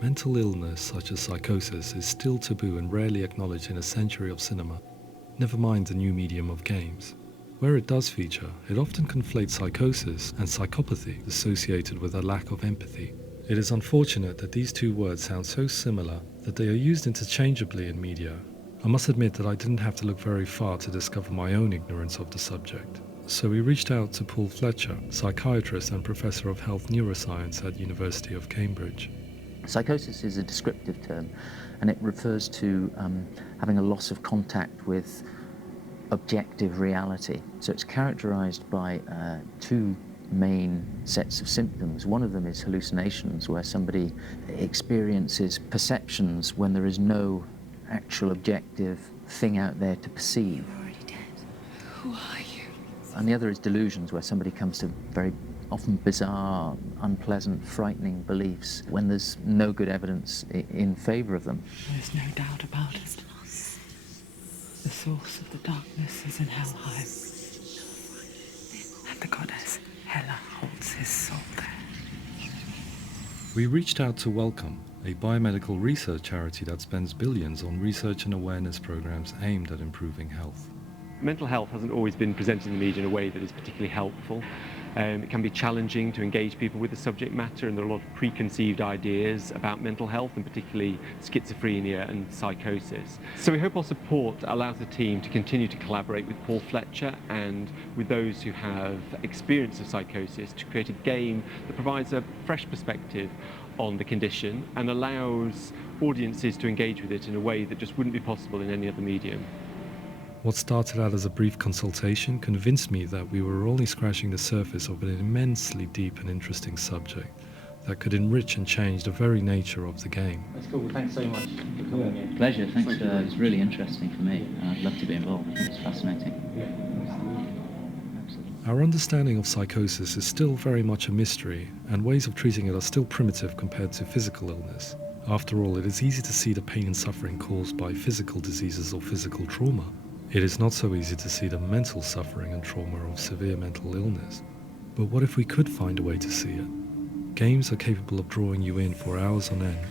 Mental illness such as psychosis is still taboo and rarely acknowledged in a century of cinema, never mind the new medium of games. Where it does feature, it often conflates psychosis and psychopathy associated with a lack of empathy. It is unfortunate that these two words sound so similar that they are used interchangeably in media. I must admit that I didn't have to look very far to discover my own ignorance of the subject. So we reached out to Paul Fletcher, psychiatrist and professor of health neuroscience at University of Cambridge. Psychosis is a descriptive term, and it refers to having a loss of contact with objective reality. So it's characterized by two main sets of symptoms. One of them is hallucinations, where somebody experiences perceptions when there is no actual objective thing out there to perceive. You're already dead. Who are you? And the other is delusions, where somebody comes to very often bizarre, unpleasant, frightening beliefs when there's no good evidence in favor of them. There's no doubt about it. The source of the darkness is in Helheim, and the goddess Hela holds his soul there. We reached out to Welcome, a biomedical research charity that spends billions on research and awareness programs aimed at improving health. Mental health hasn't always been presented in the media in a way that is particularly helpful. It can be challenging to engage people with the subject matter, and there are a lot of preconceived ideas about mental health, and particularly schizophrenia and psychosis. So we hope our support allows the team to continue to collaborate with Paul Fletcher and with those who have experience of psychosis to create a game that provides a fresh perspective on the condition and allows audiences to engage with it in a way that just wouldn't be possible in any other medium. What started out as a brief consultation convinced me that we were only scratching the surface of an immensely deep and interesting subject that could enrich and change the very nature of the game. That's cool. Thanks so much for coming. Pleasure. Thanks. It was really interesting for me. I'd love to be involved. It's fascinating. Our understanding of psychosis is still very much a mystery, and ways of treating it are still primitive compared to physical illness. After all, it is easy to see the pain and suffering caused by physical diseases or physical trauma. It is not so easy to see the mental suffering and trauma of severe mental illness. But what if we could find a way to see it? Games are capable of drawing you in for hours on end,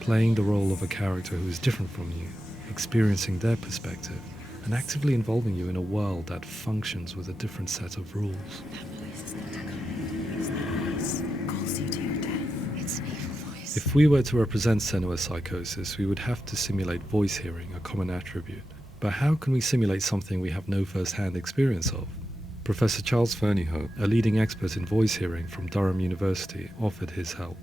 playing the role of a character who is different from you, experiencing their perspective, and actively involving you in a world that functions with a different set of rules. That voice is not a voice. That voice calls you to your death. It's an evil voice. If we were to represent Senua's psychosis, we would have to simulate voice hearing, a common attribute. But how can we simulate something we have no first-hand experience of? Professor Charles Fernyhough, a leading expert in voice hearing from Durham University, offered his help.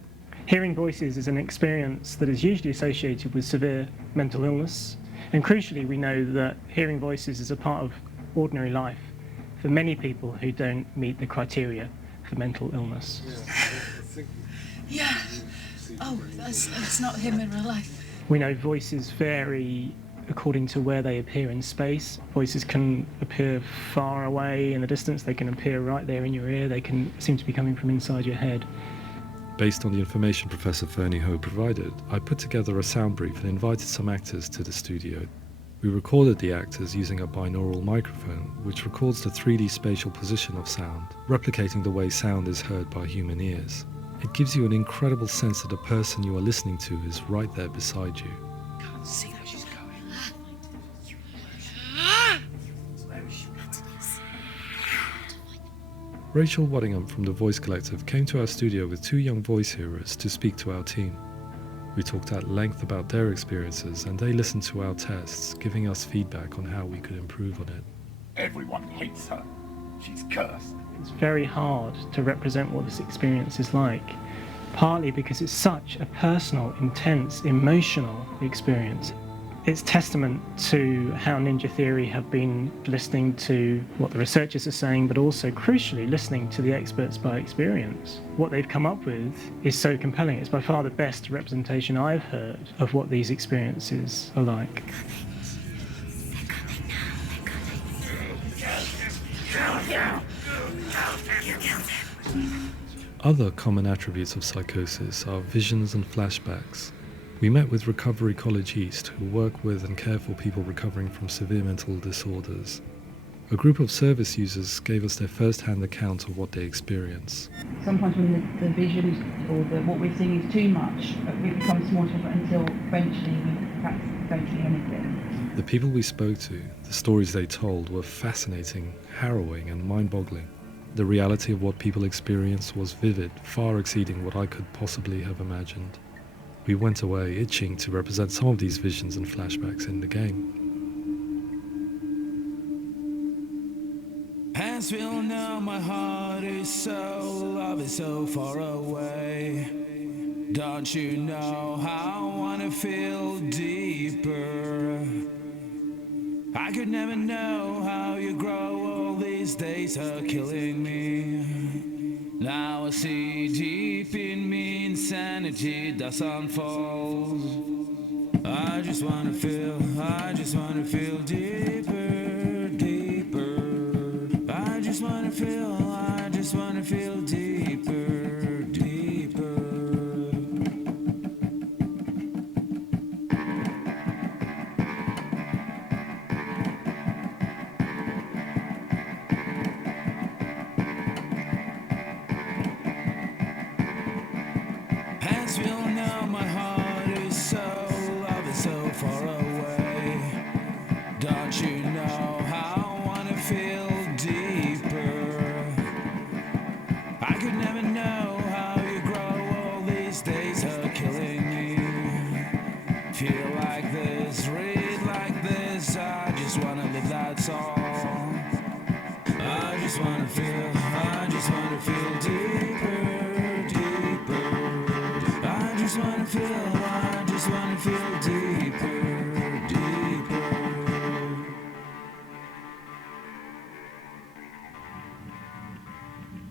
Hearing voices is an experience that is usually associated with severe mental illness, and crucially we know that hearing voices is a part of ordinary life for many people who don't meet the criteria for mental illness. Yeah. Oh, that's not him in real life. We know voices vary according to where they appear in space. Voices can appear far away in the distance, they can appear right there in your ear, they can seem to be coming from inside your head. Based on the information Professor Fernyhough provided, I put together a sound brief and invited some actors to the studio. We recorded the actors using a binaural microphone, which records the 3D spatial position of sound, replicating the way sound is heard by human ears. It gives you an incredible sense that the person you are listening to is right there beside you. Can't see how she's going. Rachel Waddingham from the Voice Collective came to our studio with two young voice hearers to speak to our team. We talked at length about their experiences, and they listened to our tests, giving us feedback on how we could improve on it. Everyone hates her. She's cursed. It's very hard to represent what this experience is like, partly because it's such a personal, intense, emotional experience. It's testament to how Ninja Theory have been listening to what the researchers are saying, but also, crucially, listening to the experts by experience. What they've come up with is so compelling. It's by far the best representation I've heard of what these experiences are like. Other common attributes of psychosis are visions and flashbacks. We met with Recovery College East, who work with and care for people recovering from severe mental disorders. A group of service users gave us their first-hand account of what they experience. Sometimes when the visions or what we're seeing is too much, it becomes more difficult until eventually we perhaps don't see anything. The people we spoke to, the stories they told, were fascinating, harrowing and mind-boggling. The reality of what people experienced was vivid, far exceeding what I could possibly have imagined. We went away itching to represent some of these visions and flashbacks in the game. As we all know, my heart is so, love is so far away. Don't you know how I wanna feel deeper? I could never know how you grow, all these days are killing me. Now I see deep in me insanity does unfold. I just wanna feel deeper, deeper. I just wanna feel deeper, deeper. As we all know, my heart is so, love is so far away. Don't you know how I wanna feel deeper? I could never know how you grow, all these days are killing me. Feel like this, read like this, I just wanna live, that's all. I just wanna feel deeper, deeper. I just wanna feel deeper, deeper.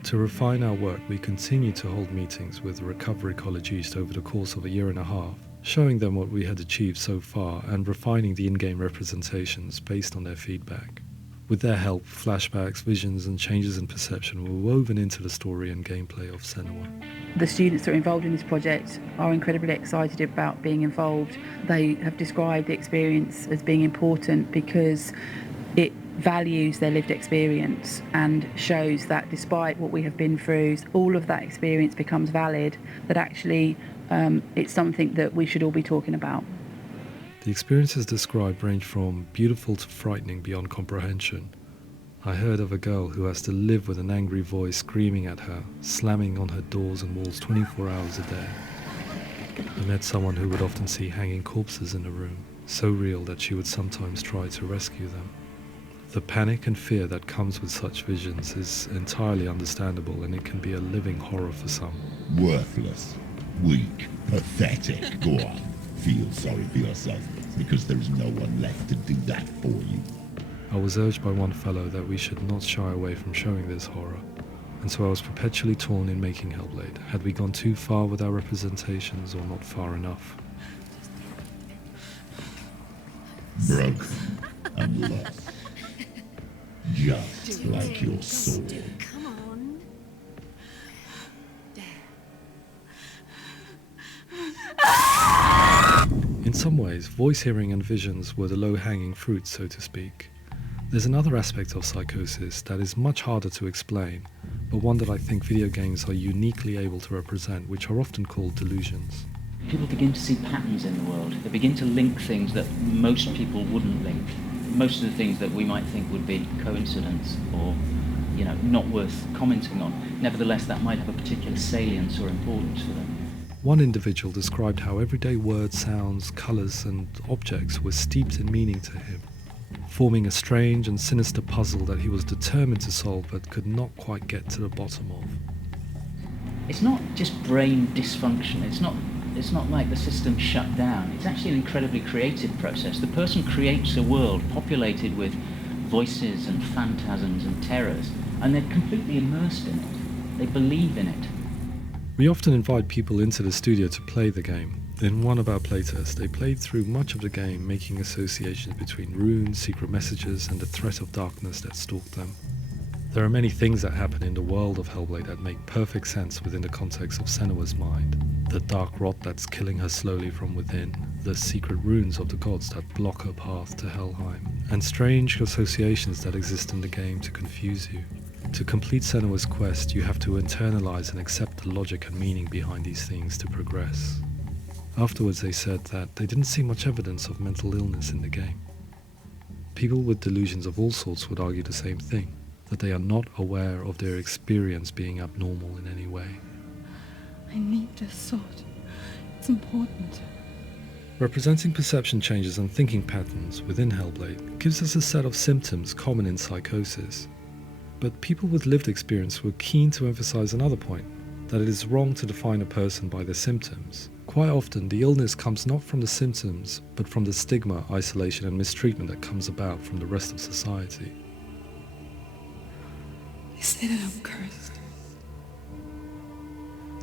To refine our work, we continue to hold meetings with Recovery College East over the course of a year and a half, showing them what we had achieved so far and refining the in-game representations based on their feedback. With their help, flashbacks, visions and changes in perception were woven into the story and gameplay of Senua. The students that are involved in this project are incredibly excited about being involved. They have described the experience as being important because it values their lived experience and shows that despite what we have been through, all of that experience becomes valid, that actually it's something that we should all be talking about. The experiences described range from beautiful to frightening beyond comprehension. I heard of a girl who has to live with an angry voice screaming at her, slamming on her doors and walls 24 hours a day. I met someone who would often see hanging corpses in a room, so real that she would sometimes try to rescue them. The panic and fear that comes with such visions is entirely understandable, and it can be a living horror for some. Worthless, weak, pathetic. Go on, feel sorry for yourself, because there is no one left to do that for you. I was urged by one fellow that we should not shy away from showing this horror, and so I was perpetually torn in making Hellblade. Had we gone too far with our representations or not far enough? Broken and lost. Just like your soul. Come on. In some ways, voice hearing and visions were the low-hanging fruit, so to speak. There's another aspect of psychosis that is much harder to explain, but one that I think video games are uniquely able to represent, which are often called delusions. People begin to see patterns in the world. They begin to link things that most people wouldn't link. Most of the things that we might think would be coincidence or, not worth commenting on. Nevertheless, that might have a particular salience or importance for them. One individual described how everyday words, sounds, colours and objects were steeped in meaning to him, forming a strange and sinister puzzle that he was determined to solve but could not quite get to the bottom of. It's not just brain dysfunction, it's not it's not like the system shut down. It's actually an incredibly creative process. The person creates a world populated with voices and phantasms and terrors, and they're completely immersed in it. They believe in it. We often invite people into the studio to play the game. In one of our playtests, they played through much of the game, making associations between runes, secret messages, and the threat of darkness that stalked them. There are many things that happen in the world of Hellblade that make perfect sense within the context of Senua's mind. The dark rot that's killing her slowly from within, the secret runes of the gods that block her path to Helheim, and strange associations that exist in the game to confuse you. To complete Senua's quest, you have to internalize and accept the logic and meaning behind these things to progress. Afterwards, they said that they didn't see much evidence of mental illness in the game. People with delusions of all sorts would argue the same thing, that they are not aware of their experience being abnormal in any way. I need this sword. It's important. Representing perception changes and thinking patterns within Hellblade gives us a set of symptoms common in psychosis. But people with lived experience were keen to emphasize another point, that it is wrong to define a person by their symptoms. Quite often, the illness comes not from the symptoms, but from the stigma, isolation, and mistreatment that comes about from the rest of society. They say that I'm cursed.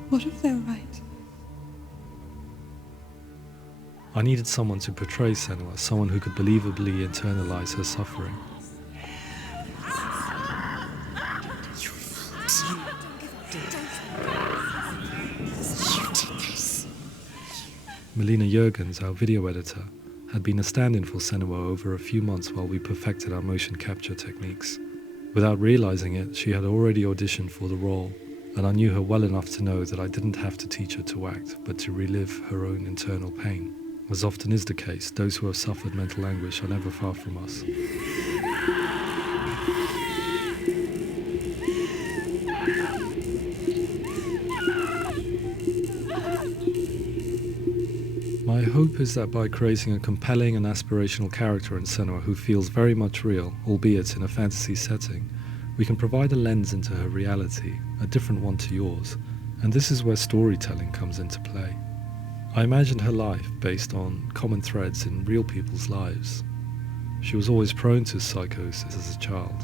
What if they're right? I needed someone to portray Senua, someone who could believably internalize her suffering. Melina Jurgens, our video editor, had been a stand-in for Senua over a few months while we perfected our motion capture techniques. Without realizing it, she had already auditioned for the role, and I knew her well enough to know that I didn't have to teach her to act, but to relive her own internal pain. As often is the case, those who have suffered mental anguish are never far from us. My hope is that by creating a compelling and aspirational character in Senua who feels very much real, albeit in a fantasy setting, we can provide a lens into her reality, a different one to yours, and this is where storytelling comes into play. I imagined her life based on common threads in real people's lives. She was always prone to psychosis as a child.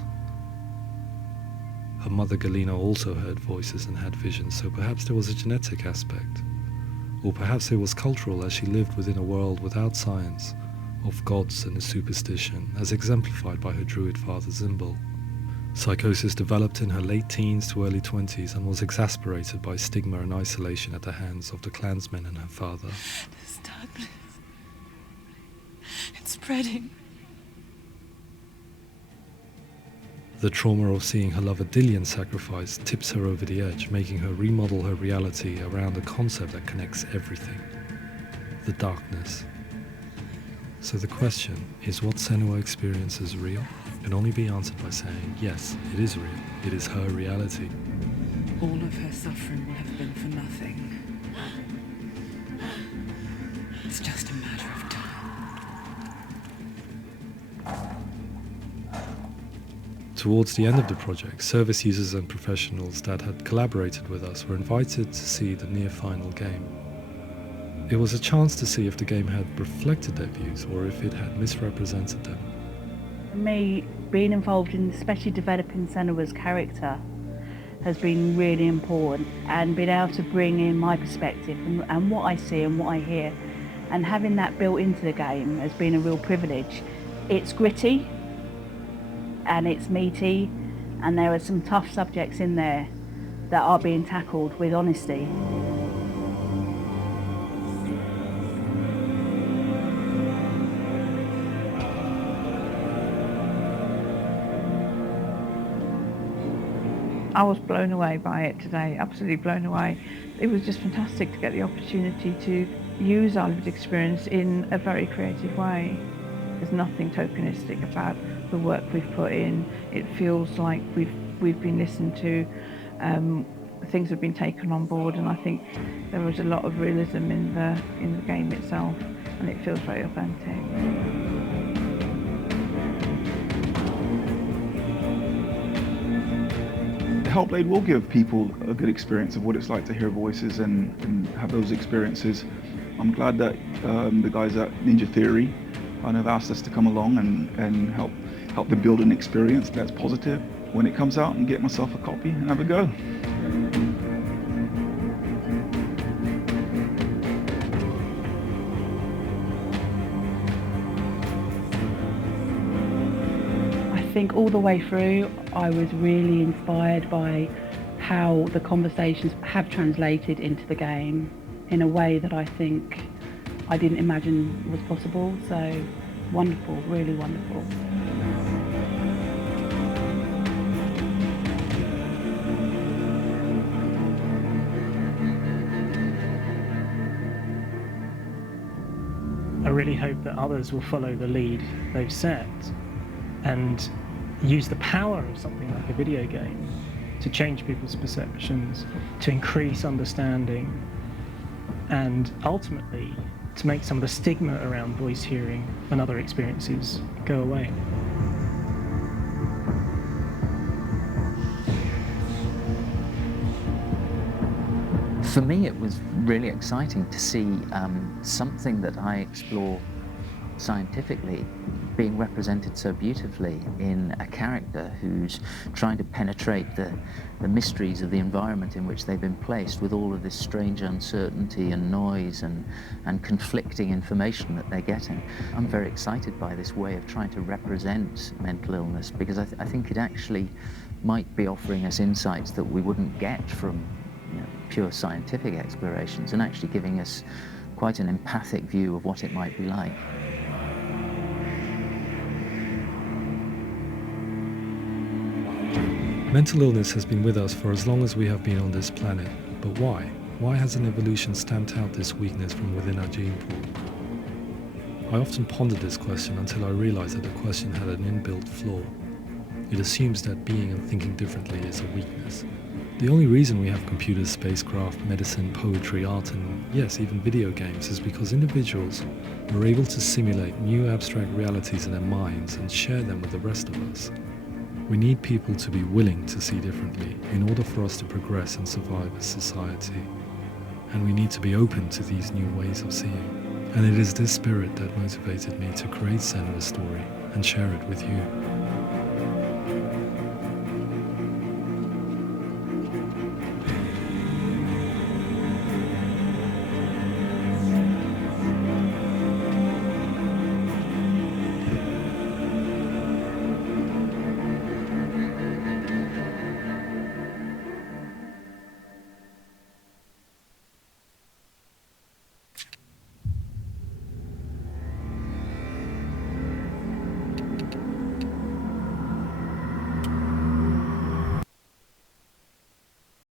Her mother Galina also heard voices and had visions, so perhaps there was a genetic aspect. Or perhaps it was cultural, as she lived within a world without science, of gods and superstition, as exemplified by her druid father Zimbal. Psychosis developed in her late teens to early 20s and was exasperated by stigma and isolation at the hands of the clansmen and her father. This darkness. It's spreading. The trauma of seeing her lover Dillian sacrificed tips her over the edge, making her remodel her reality around a concept that connects everything: the darkness. So the question, is what Senua experiences real? Can only be answered by saying, yes, it is real. It is her reality. All of her suffering will have been for nothing. It's just a matter of time. Towards the end of the project, service users and professionals that had collaborated with us were invited to see the near-final game. It was a chance to see if the game had reflected their views or if it had misrepresented them. For me, being involved in especially developing Senua's character has been really important, and being able to bring in my perspective and what I see and what I hear, and having that built into the game has been a real privilege. It's gritty and it's meaty, and there are some tough subjects in there that are being tackled with honesty. I was blown away by it today, absolutely blown away. It was just fantastic to get the opportunity to use our lived experience in a very creative way. There's nothing tokenistic about the work we've put in. It feels like we've been listened to, things have been taken on board, and I think there was a lot of realism in the game itself, and it feels very authentic. Hellblade will give people a good experience of what it's like to hear voices and have those experiences. I'm glad that the guys at Ninja Theory kind of asked us to come along and help them build an experience that's positive when it comes out, and get myself a copy and have a go. I think all the way through I was really inspired by how the conversations have translated into the game in a way that I think I didn't imagine was possible. So wonderful, really wonderful. I really hope that others will follow the lead they've set and use the power of something like a video game to change people's perceptions, to increase understanding, and ultimately to make some of the stigma around voice hearing and other experiences go away. For me, it was really exciting to see something that I explore scientifically being represented so beautifully in a character who's trying to penetrate the mysteries of the environment in which they've been placed, with all of this strange uncertainty and noise and conflicting information that they're getting. I'm very excited by this way of trying to represent mental illness, because I think it actually might be offering us insights that we wouldn't get from pure scientific explorations, and actually giving us quite an empathic view of what it might be like. Mental illness has been with us for as long as we have been on this planet, but why? Why hasn't evolution stamped out this weakness from within our gene pool? I often pondered this question until I realized that the question had an inbuilt flaw. It assumes that being and thinking differently is a weakness. The only reason we have computers, spacecraft, medicine, poetry, art, and yes, even video games is because individuals are able to simulate new abstract realities in their minds and share them with the rest of us. We need people to be willing to see differently in order for us to progress and survive as society. And we need to be open to these new ways of seeing. And it is this spirit that motivated me to create Senua's story and share it with you.